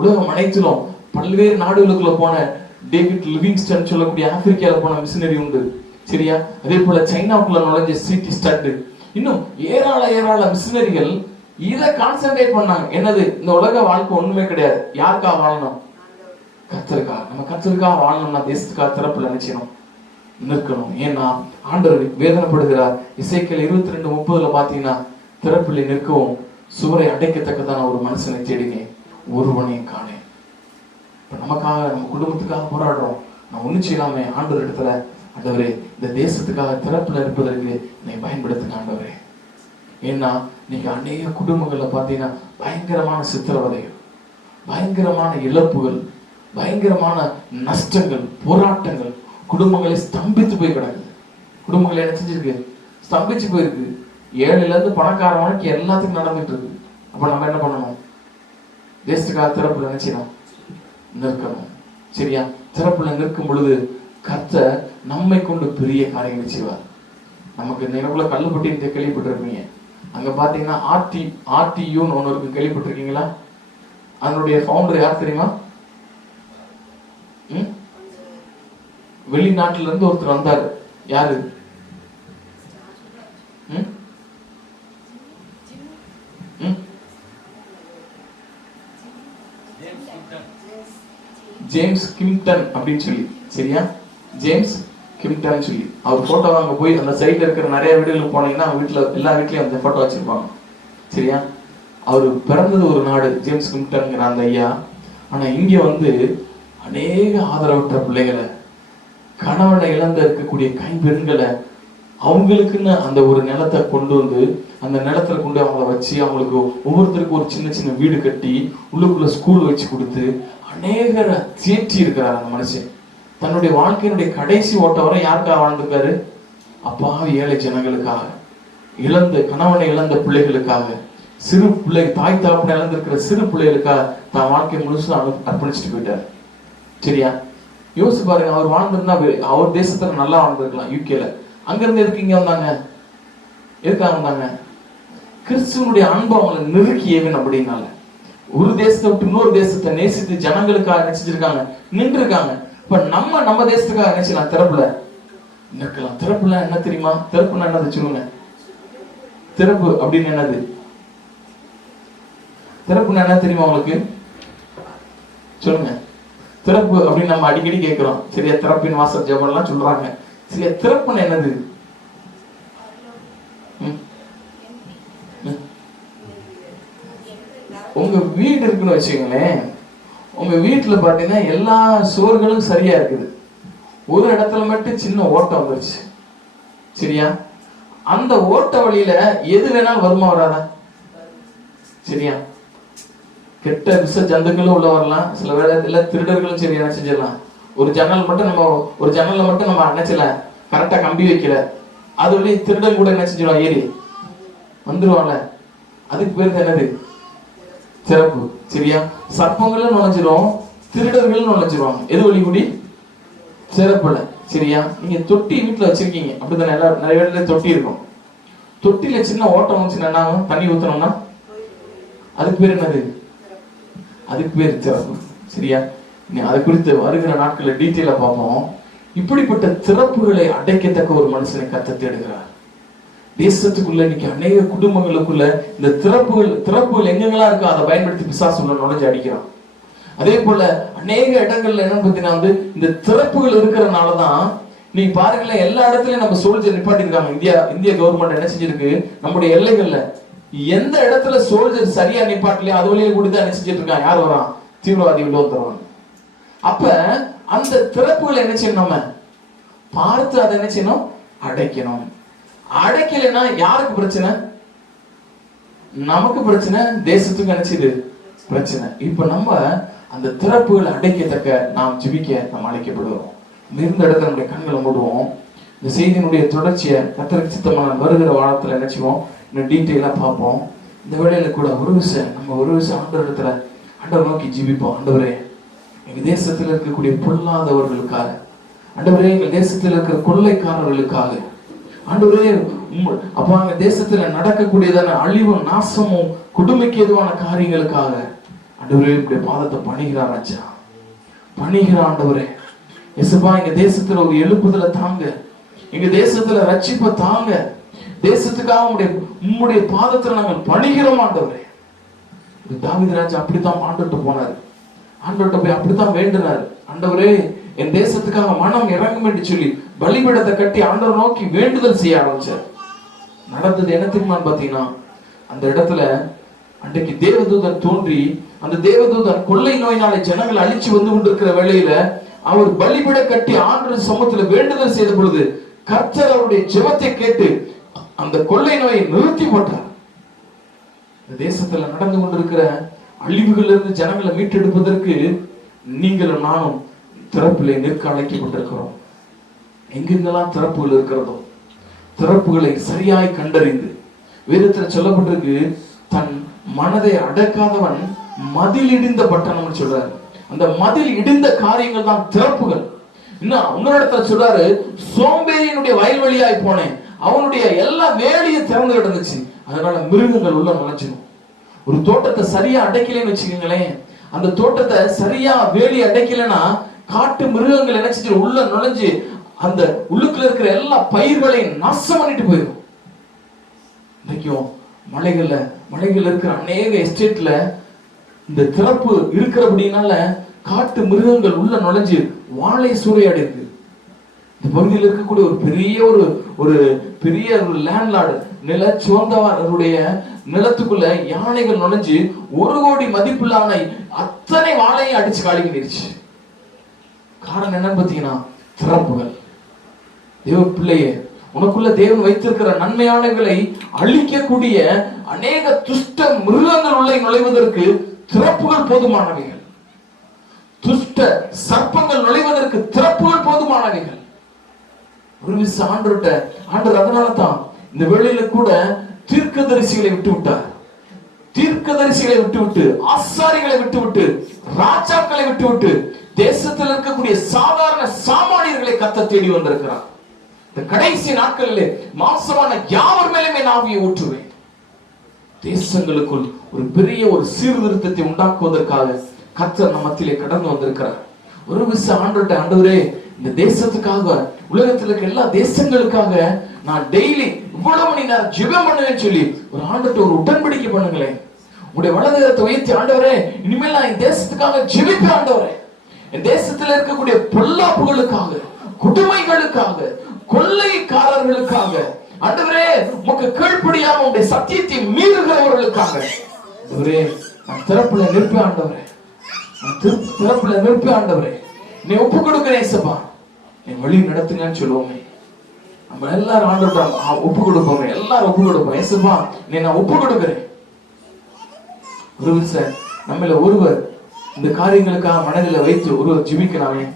உலகம் அனைத்திலும் பல்வேறு நாடுகளுக்குள்ள போன டேவிட் லிவிங்ஸ்டன் சொல்லக்கூடிய ஆப்பிரிக்கால போன மிஷனரி உண்டு. சரியா? அதே போல சைனாவுக்குள்ள நுழைஞ்ச சிடி ஸ்டட், இன்னும் ஏராள மிஷனரிகள் இதை கான்சென்ட்ரேட் பண்ணாங்க. என்னது? இந்த உலக வாழ்க்கை ஒண்ணுமே கிடையாது, யாருக்காக வாழணும்? கர்த்தருக்காக. நம்ம கர்த்தருக்காக வாழணும்னா தேசத்துக்காக திறப்புல நினைச்சணும், நிற்கணும். ஏன்னா ஆண்டவர் வேதனைப்படுகிறார். எசேக்கியேல் 22:30 பாத்தீங்கன்னா திறப்பில் நிற்கவும் சுவரை அடைக்கத்தக்கதான ஒரு மனுஷனை தேடினேன், ஒருவனையும் காணேன். இப்ப நமக்காக நம்ம குடும்பத்துக்காக போராடுறோம், நான் ஒண்ணு செய்யலாமே ஆண்டவர் இடத்துல, ஆண்டவரே இந்த தேசத்துக்காக திறப்புல இருப்பதற்கு என்னை பயன்படுத்துங்க ஆண்டவரே. ஏன்னா நீங்க அநேக குடும்பங்கள்ல பாத்தீங்கன்னா பயங்கரமான சித்திரவதைகள், பயங்கரமான இழப்புகள், பயங்கரமான நஷ்டங்கள், போராட்டங்கள், குடும்பங்களை ஸ்தம்பித்து போய் கிடக்குது. குடும்பங்களை என்ன செஞ்சிருக்கு? ஸ்தம்பிச்சு போயிருக்கு. ஏழையில இருந்து பணக்காரவனுக்கு எல்லாத்துக்கும் நடந்துட்டு இருக்கு. அப்ப நம்ம என்ன பண்ணணும்? தேசத்துக்காக திறப்புல நினைச்சோம் நிற்கணும். சரியா? திறப்புல நிற்கும் பொழுது கர்த்தர் நம்மை கொண்டு பெரிய காரியங்களை செய்வார். நமக்கு நினைவுல கல்லுப்பட்டி கேள்விப்பட்டிருப்பீங்க. அங்க பாத்தீங்கன்னா ஆர்டியூன்னு ஒண்ணு இருக்கு, கேள்விப்பட்டிருக்கீங்களா? அதனுடைய ஃபவுண்டர் யார் தெரியுமா? வெளிநாட்டுல இருந்து ஒருத்தர் வந்தாரு. யாரு? ஜேம்ஸ் கிம்டன் அப்படின்னு சொல்லி. சரியா? ஜேம்ஸ் கிம்டன் சொல்லி அவர் போட்டோ அங்க போய் அந்த சைட்ல இருக்கிற நிறைய வீடுகளுக்கு போனீங்கன்னா வீட்டுல எல்லா வீட்லயும் அந்த போட்டோ வச்சிருப்பாங்க. சரியா? அவரு பிறந்தது ஒரு நாடு ஜேம்ஸ் கிம்டன்ங்கிற அந்த ஐயா. ஆனா இங்க வந்து அநேக ஆதரவற்ற பிள்ளைகளை, கணவனை இழந்த இருக்கக்கூடிய கைப்பெண்களை, அவங்களுக்குன்னு அந்த ஒரு நிலத்தை கொண்டு வந்து அந்த நிலத்துல கொண்டு அவங்கள வச்சு அவங்களுக்கு ஒவ்வொருத்தருக்கும் ஒரு சின்ன சின்ன வீடு கட்டி உள்ளுக்குள்ள ஸ்கூல் வச்சு கொடுத்து அநேகரை தேற்றி இருக்கிறார் அந்த மனுஷன். தன்னுடைய வாழ்க்கையினுடைய கடைசி ஓட்டம் வரை யாருக்காக வாழ்ந்திருக்காரு? அப்பாவி ஏழை ஜனங்களுக்காக, இழந்த கணவனை இழந்த பிள்ளைகளுக்காக, சிறு பிள்ளை தாய் தகப்பனை இழந்திருக்கிற சிறு பிள்ளைகளுக்காக தான் வாழ்க்கை முழுசும் அர்ப்பணிச்சுட்டு போயிட்டார். சரியா? யோசிச்சு பாருங்க, அவர் வாழ்ந்திருந்தா அவர் தேசத்துல நல்லா வாழ்ந்திருக்கலாம். யூகேல அங்க இருந்து எதுக்கு இங்க வந்தாங்க? எதுக்காக வந்தாங்க? கிறிஸ்துவனுடைய அன்பு அவங்களை நெருக்கியவன் அப்படின்னால. ஒரு தேசத்தை விட்டு இன்னொரு தேசத்தை நேசித்து ஜனங்களுக்காக நினைச்சிருக்காங்க, நின்று இருக்காங்க. இப்ப நம்ம தேசத்துக்காக நினைச்சலாம் திறப்புல நிற்கலாம். திறப்புல என்ன தெரியுமா? திறப்புன்னா என்னது சொல்லுங்க. திறப்பு அப்படின்னு என்னது? திறப்புன்னா என்ன தெரியுமா உங்களுக்கு? சொல்லுங்க. திறப்பு அப்படின்னு நம்ம அடிக்கடி கேட்கிறோம். சரியா? திறப்பின் வாசல் ஜெபம்லாம் சொல்றாங்க. சரியா? திறப்புன்னு என்னது? உங்க வீடு இருக்குன்னு வச்சுக்கோங்களேன். உங்க வீட்டுல பாத்தீங்கன்னா எல்லா சுவர்களும் சரியா இருக்குது, ஒரு இடத்துல மட்டும் சின்ன ஓட்டம் வந்துருச்சு. சரியா? அந்த ஓட்ட வழியில எது வேணாலும் வருமா வராதா? சரியா? கெட்ட விஷ ஜந்துக்களும் உள்ள வரலாம், சில வேளையில திருடர்களும் சரி என்ன செஞ்சிடலாம். ஒரு ஜன்னல் மட்டும் ஒரு ஜன்னல்ல மட்டும் நம்ம நினைச்சல கரெக்டா கம்பி வைக்கல, அது வழி திருடன் கூட என்ன செஞ்சிடும், ஏறி வந்துருவான்ல. அதுக்கு பேரு என்னது? சிறப்பு. சரியா? சர்ப்பங்களும் நுழைஞ்சிரும், திருடர்களும் நுழைஞ்சிருவாங்க. எது வழி கூடி? சிறப்புல. சரியா? நீங்க தொட்டி வீட்டுல வச்சிருக்கீங்க அப்படித்தானே? நிறைய இடத்துல தொட்டி இருக்கும். தொட்டில சின்ன ஓட்டம் வந்துச்சுன்னா தண்ணி ஊத்தணும்னா அதுக்கு பேர் என்னது? அதுக்கு பேர் திறப்பு. சரியா? அதை குறித்து வருகிற நாட்கள்ல டீட்டெயிலா பார்ப்போம். இப்படிப்பட்ட திறப்புகளை அடைக்கத்தக்க ஒரு மனுஷனை கர்த்தர் தேடுகிறார். தேசத்துக்குள்ள இன்னைக்கு அநேக குடும்பங்களுக்குள்ள இந்த திறப்புகள் எங்கெங்கெல்லாம் இருக்கோ அதை பயன்படுத்தி பிசாசு உள்ள நுழைஞ்சு அடிக்கிறான். அதே போல அநேக இடங்கள்ல என்னன்னு பார்த்தீங்கன்னா இந்த திறப்புகள் இருக்கிறதுனாலதான் நீ பாருங்களேன், எல்லா இடத்துலயும் நம்ம சோல்ஜர் நிப்பாட்டிருக்காங்க. இந்திய கவர்மெண்ட் என்ன செஞ்சிருக்கு, நம்முடைய எல்லைகள்ல எந்த இடத்துல சோல்ஜர் சரியா நிப்பாட்டலையோ அது வழியை கூடிதான் என்ன செஞ்சிட்டு இருக்கான். யார் வரான்? தீவிரவாதி உள்ள வந்துருவாங்க. அப்ப அந்த திறப்புகளை என்ன செய்யணும், நம்ம பார்த்து அதை என்ன செய்யணும், அடைக்கணும். அடைக்கலைன்னா யாருக்கு பிரச்சனை? நமக்கு பிரச்சனை, தேசத்துக்கு நினைச்சது பிரச்சனை. இப்ப நம்ம அந்த திறப்புகளை அடைக்கத்தக்க நாம் ஜெபிக்க நாம் அழைக்கப்படுவோம். இருந்த இடத்துல நம்முடைய கண்களை மூடுவோம். இந்த செய்தியினுடைய தொடர்ச்சியை கர்த்தருக்கு சித்தமான வருகிற வாரத்துல நினைச்சுவோம், இன்னும் டீட்டெயிலா பார்ப்போம். இந்த வேளையில கூட ஒரு விஷயம் ஆண்டவர் நோக்கி ஜெபிப்போம். ஆண்டவரே, எங்க தேசத்துல இருக்கக்கூடிய பொல்லாதவர்களுக்காக, ஆண்டவரே எங்கள் தேசத்துல இருக்கிற கொள்ளைக்காரர்களுக்காக, ஆண்டவரே அப்ப அங்க தேசத்துல நடக்கக்கூடியதான அழிவும் நாசமும் குடும்பக்கு எதுவான காரியங்களுக்காக ஆண்டவரே இப்படி பாதத்தை பணிகிறார். ஆச்சா பணிகிறார். ஆண்டவரே எசப்பா, எங்க தேசத்துல ஒரு எழுப்புதல தாங்க, எங்க தேசத்துல ரட்சிப்பை தாங்க, தேசத்துக்காக உம்முடைய பாதத்துல நாங்கள் பணிகிறோம். ஆண்டவரே, தாவீது ராஜா அப்படித்தான் ஆண்டவர்கிட்ட போனாரு. ஆண்டவர்கிட்ட போய் அப்படித்தான் வேண்டினாரு. ஆண்டவரே, என் தேசத்துக்காக மனம் இறங்கும் என்று சொல்லி பலிபீடத்தை கட்டி ஆண்டவர் நோக்கி வேண்டுதல் செய்ய ஆரம்பிச்சார். நடந்தது என்ன தெரியுமா பாத்தீங்கன்னா, அந்த இடத்துல அன்றைக்கு தேவதூதன் தோன்றி, அந்த தேவதூதன் கொள்ளை நோயினாலே ஜனங்களை அழிச்சு வந்து கொண்டிருக்கிற வேளையில அவர் பலிபீட கட்டி ஆண்டவர் சமூகத்துல வேண்டுதல் செய்த பொழுது கர்த்தர் அவருடைய ஜெபத்தை கேட்டு அந்த கொள்ளை நோயை நிறுத்தி போட்டார். இந்த தேசத்துல நடந்து கொண்டிருக்கிற அழிவுகள் இருந்து ஜனங்களை மீட்டெடுப்பதற்கு நீங்களும் நானும் திறப்பிலே நிற்க அழைக்கப்பட்டிருக்கிறோம். எங்கெங்கெல்லாம் திறப்புகள் இருக்கிறதோ திறப்புகளை சரியாய் கண்டறிந்து, வேதத்துல சொல்லப்பட்டிருக்கு, தன் மனதை அடக்காதவன் மதில் இடிந்த பட்டணம்னு சொல்றாரு. அந்த மதில் இடிந்த காரியங்கள் தான் திறப்புகள். இன்னொரு இடத்துல சொல்றாரு, சோம்பேறியினுடைய வயல்வெளியாய் போனேன், அவனுடைய எல்லா வேலையும் திறந்து கிடந்துச்சு, அதனால மிருகங்கள் உள்ள நுழைச்சிடும். ஒரு தோட்டத்தை சரியா அடைக்கலன்னு வச்சுக்கோங்களேன், அந்த தோட்டத்தை சரியா வேலி அடைக்கலன்னா காட்டு மிருகங்கள் என்ன செஞ்சு உள்ள நுழைஞ்சு அந்த உள்ளுக்குள்ள இருக்கிற எல்லா பயிர்களையும் நாசம் பண்ணிட்டு போயிடும். இன்னைக்கும் மலைகள் இருக்கிற அநேக எஸ்டேட்ல இந்த திறப்பு இருக்கிறபடினால காட்டு மிருகங்கள் உள்ள நுழைஞ்சு வாழை சூறையாடி இருக்கு. இந்த பகுதியில் இருக்கக்கூடிய ஒரு பெரிய லேண்ட்லார்டு, நில சோந்தவருடைய நிலத்துக்குள்ள யானைகள் நுழைஞ்சு 1 கோடி மதிப்பில்லான அத்தனை வாழையை அடிச்சு காலிக்கிடுச்சு. காரணம் என்னன்னு பாத்தீங்கன்னா திறப்புகள். தேவ பிள்ளையே, உனக்குள்ள தேவன் வைத்திருக்கிற நன்மையானங்களை அழிக்கக்கூடிய அநேக துஷ்ட மிருகங்கள் உள்ள நுழைவதற்கு திறப்புகள் போதுமானவைகள். துஷ்ட சர்ப்பங்கள் நுழைவதற்கு திறப்புகள் போதுமானவைகள். ஒரு விஷயம் ஆண்டவர் அதனால தான் இந்த வேளையில கூட தீர்க்கதரிசிகளை விட்டுவிட்டார். தீர்க்கதரிசிகளை விட்டுவிட்டு, ஆசாரிகளை விட்டுவிட்டு, ராஜாக்களை விட்டுவிட்டு, தேசத்தில் இருக்கக்கூடிய சாதாரண சாமானியர்களை கத்த தேடி வந்திருக்கிறார். இந்த கடைசி நாட்களிலே மாம்சமான யாவர் மேலுமே ஆவியை ஊற்றுவேன். தேசங்களுக்குள் ஒரு பெரிய ஒரு சீர்திருத்தத்தை உண்டாக்குவதற்காக கர்த்தர் நம்ம மத்தியிலே கடந்து வந்திருக்கிறார். ஒரு விஷயம் ஆண்டவரே, இந்த தேசத்துக்காக, உலகத்தில் இருக்க எல்லா தேசங்களுக்காக நான் டெய்லி இவ்வளவு மணி நேரம் ஜெபம் பண்ணுவேன்னு சொல்லி ஒரு ஆண்டவர்ட்ட ஒரு உடன்படிக்கை பண்ணுங்களேன். உங்களுடைய வலதுகரத்தை உயர்த்தி, ஆண்டவரே இனிமேல் நான் என் தேசத்துக்காக ஜெபிப்பேன். ஆண்டவரே, என் தேசத்தில் இருக்கக்கூடிய பொல்லாப்புகளுக்காக, கொடுமைகளுக்காக, கொள்ளைக்காரர்களுக்காக, ஆண்டவரே உமக்கு கீழ்ப்படியாம உங்களுடைய சத்தியத்தை மீறுகிறவர்களுக்காக ஆண்டவரே நான் திறப்புல நிற்பேன். ஆண்டவரே நான் திறப்புல நிற்பேன். ஆண்டவரே நீ ஒப்பு கொடுக்கிறேன் சபா, நீ வழி நடத்துங்கன்னு சொல்லுவோமே. நம்ம எல்லாரும் ஆண்டவரை ஒப்பு கொடுப்போமே, எல்லாரும் ஒப்பு கொடுப்போம். ஏசப்பா நீ நான் ஒப்பு கொடுக்கிறேன். ஒரு விஷயம் நம்மள ஒருவர் இந்த காரியங்களுக்காக மனதில் வைத்து ஒருவர் ஜெபிக்கலாமே.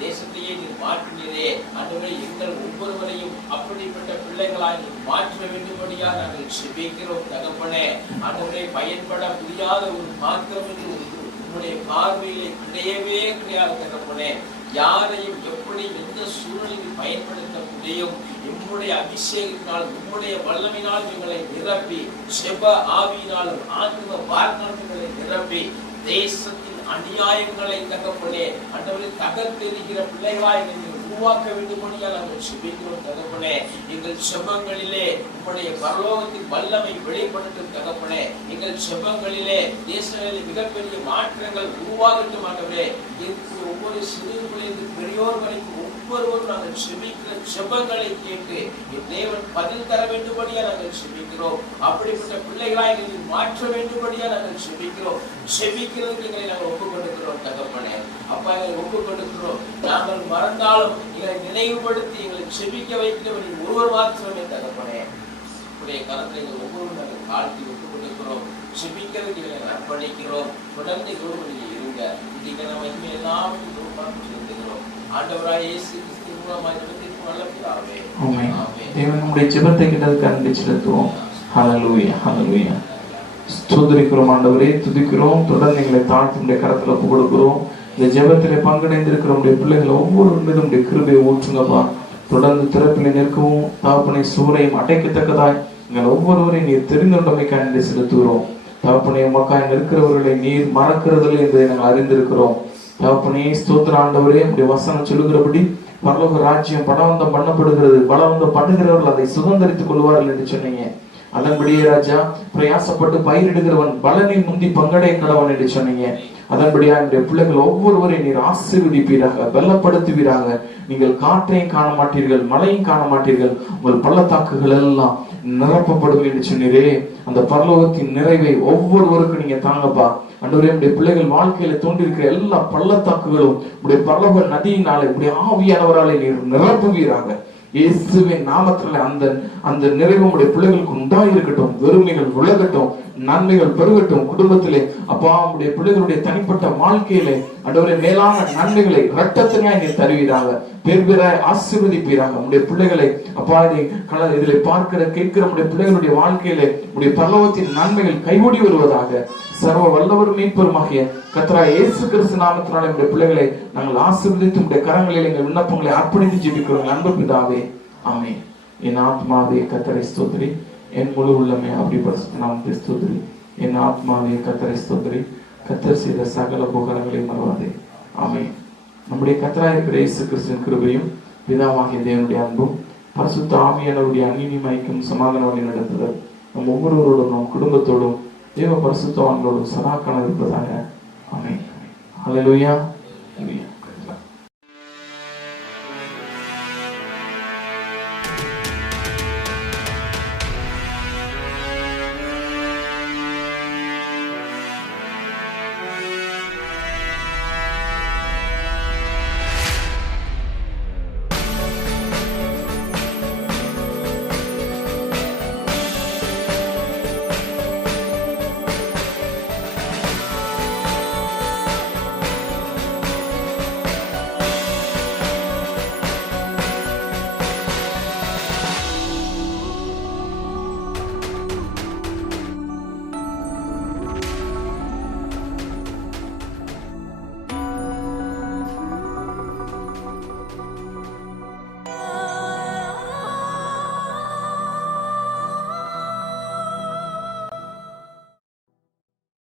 தேசத்தையே நீர் மாற்றினீரே ஆண்டவரே, எங்கள் ஒவ்வொருவரையும் அப்படிப்பட்ட பிள்ளைகளாய் மாற்ற வேண்டும்படியா நாங்கள் ஜெபிக்கிறோம் தகப்பனே. ஆண்டவரே, பயன்பட முடியாத ஒரு பாத்திரம் என்று உங்களுடைய பார்வையிலே கிடையவே கிடையாது தகப்பனே. யாரையும் எப்படி எந்த சூழலில் பயன்படுத்த முடியும்? உம்முடைய அபிஷேகத்தினால், உம்முடைய வல்லமையினால் எங்களை நிரப்பி, செப ஆவியினாலும் ஆத்ம வார்த்தையால் எங்களை நிரப்பி, தேசத்தின் அநியாயங்களை தகப்பனே ஆண்டவரே தகர்த்தெறிகிற பிள்ளைகளாய் நீங்கள் உருவாக்க வேண்டும்படியாக நாங்கள் ஜெபிக்கிறோம் தகப்பனே. எங்கள் செபங்களிலே உம்முடைய பரலோகத்தின் வல்லமை வெளிப்படட்டும் தகப்பனே. எங்கள் செபங்களிலே தேசங்களில் மிகப்பெரிய மாற்றங்கள் உருவாகட்டும் ஆண்டவரே. ஒவ்வொரு சிறுவர்களிலிருந்து பெரியோர் வரைக்கும் ஒவ்வொருவரும் நாங்கள் செபிக்கிற செபங்களை கேட்டு என் தேவன் பதில் தர வேண்டும்படியா நாங்கள் செபிக்கிறோம். அப்படிப்பட்ட பிள்ளைகளாய் எங்களை மாற்ற வேண்டும்படியா நாங்கள் செபிக்கிறோம். செபிக்கிறதுக்கு எங்களை நாங்கள் ஒப்புக் கொடுக்கிறோம் தகப்பனே. அப்பா, எங்களை ஒப்புக் கொடுக்கிறோம். நாங்கள் மறந்தாலும் எங்களை நினைவுபடுத்தி எங்களை செபிக்க வைக்கிறவர்கள் ஒருவர் மாத்திரமே தகப்பனே. உடைய கரத்தை எங்கள் ஒவ்வொருவரும் நாங்கள் தாழ்த்தி ஒப்புக் கொடுக்கிறோம். செபிக்கிறதுக்கு எங்களை அர்ப்பணிக்கிறோம். தொடர்ந்து நீங்க இருங்க. இன்னைக்கு நம்ம இனிமேல் எல்லாமே செலுத்துகிறோம். ஆண்டவராய் இயேசு கிறிஸ்து மூலமாய் ஜெபத்திற்கு நல்ல பிதாவே. ஆமென். தேவன் நம்முடைய ஜெபத்தை கிட்டதுக்கு அன்பு செலுத்துவோம். ஹல்லேலூயா, ஹல்லேலூயா. ஸ்தோத்திரிக்கிறோம் ஆண்டவரே, துதிக்கிறோம். தொடர்ந்து எங்களை தாழ்த்தி உடைய கரத்தில் ஒப்புக் கொடுக்கிறோம். இந்த ஜெபத்திலே பங்கடைந்திருக்கிற உடைய பிள்ளைகள் ஒவ்வொரு மீதும் உடைய கிருபையை ஊற்றுங்கப்பா. தொடர்ந்து திறப்பிலே நிற்கவும் தகப்பனை சூறையும் அடைக்கத்தக்கதாய் எங்கள் ஒவ்வொருவரையும் நீர் தெரிந்துள்ளமைக்காக நன்றி செலுத்துகிறோம். தகப்பனை உமக்காய் நிற்கிறவர்களை நீர் மறக்கிறதில்லை என்பதை நாங்கள் அறிந்திருக்கிறோம். தகப்பனே, ஸ்தோத்திர ஆண்டவரே, உடைய வசனம் சொல்லுகிறபடி பரலோக ராஜ்யம் பலவந்தம் பண்ணப்படுகிறது, பலவந்தம் பண்ணுகிறவர்கள் அதை சுதந்திரித்துக் கொள்வார்கள் என்று சொன்னீங்க. அதன்படியே ராஜா, பிரயாசப்பட்டு பயிரிடுகிறவன் பலனில் முந்தி பங்கடைய கடவன் என்று சொன்னீங்க. அதன்படியா என்னுடைய பிள்ளைகள் ஒவ்வொருவரையும் நீர் ஆசீர்வதிப்பீராக, பலப்படுத்துவீராக. நீங்கள் காற்றையும் காண மாட்டீர்கள், மழையும் காண மாட்டீர்கள். உங்கள் பள்ளத்தாக்குகள் எல்லாம் நிரப்பப்படும் என்று சொன்னீரே. அந்த பரலோகத்தின் நிறைவை ஒவ்வொருவருக்கும் நீங்க தாங்கப்பா. ஆண்டவரே, உடைய பிள்ளைகள் வாழ்க்கையில தோன்றிருக்கிற எல்லா பள்ளத்தாக்குகளும் உடைய பரலோக நதியினாலே உடைய ஆவியானவராலே நீர் நிரப்புவீராக. இயேசுவின் நாமத்திலே அந்த நிறைவு உடைய பிள்ளைகளுக்கு உண்டாயிருக்கட்டும். வெறுமைகள் விலகட்டும், நன்மைகள் பெருகட்டும். குடும்பத்திலே அப்பா உடைய பிள்ளைகளுடைய தனிப்பட்ட வாழ்க்கையிலே ஆண்டவரே மேலான நன்மைகளை இரட்டத்தினாய் நீர் தருவீராக. பேர்பேராய் ஆசீர்வதிப்பீராக. உடைய பிள்ளைகளை அப்பா இதில் பார்க்கிற கேட்கிற உடைய பிள்ளைகளுடைய வாழ்க்கையிலே உடைய பரலோகத்தின் நன்மைகள் கைகூடி வருவதாக. சர்வ வல்லவரும் மீட்பருமாகிய கர்த்தராகிய இயேசு கிறிஸ்து நாமத்தினாலே உடைய பிள்ளைகளை நாங்கள் ஆசீர்வதித்து உடைய கரங்களில் எங்கள் விண்ணப்பங்களை அர்ப்பணித்து ஜெபிக்கிறோம் அன்பு பிதாவே. ஆமென். என் ஆத்மாவே கர்த்தரை ஸ்தோத்திரி, என் முழு உள்ளமே அப்படி பரிசுத்த நாமத்தை ஸ்தோத்திரி. என் ஆத்மாவே கர்த்தரை ஸ்தோத்திரி, கர்த்தர் செய்த சகல உபகாரங்களை மறவாதே. ஆமென். நம்முடைய கர்த்தராகிய இருக்கிற இயேசு கிறிஸ்துவின் கிருபையும் பிதாவாகிய தேவனுடைய அன்பும் பரிசுத்த ஆவியானவருடைய அந்நியமாய்க்கும் சமாதான வழி நடத்துதல் நம் ஒவ்வொருவரோடும் நம் குடும்பத்தோடும் தேவ பரிசுத்தவான்களோடும் சதாக்காலம் இருப்பதாக. ஆமென். ஹல்லேலூயா.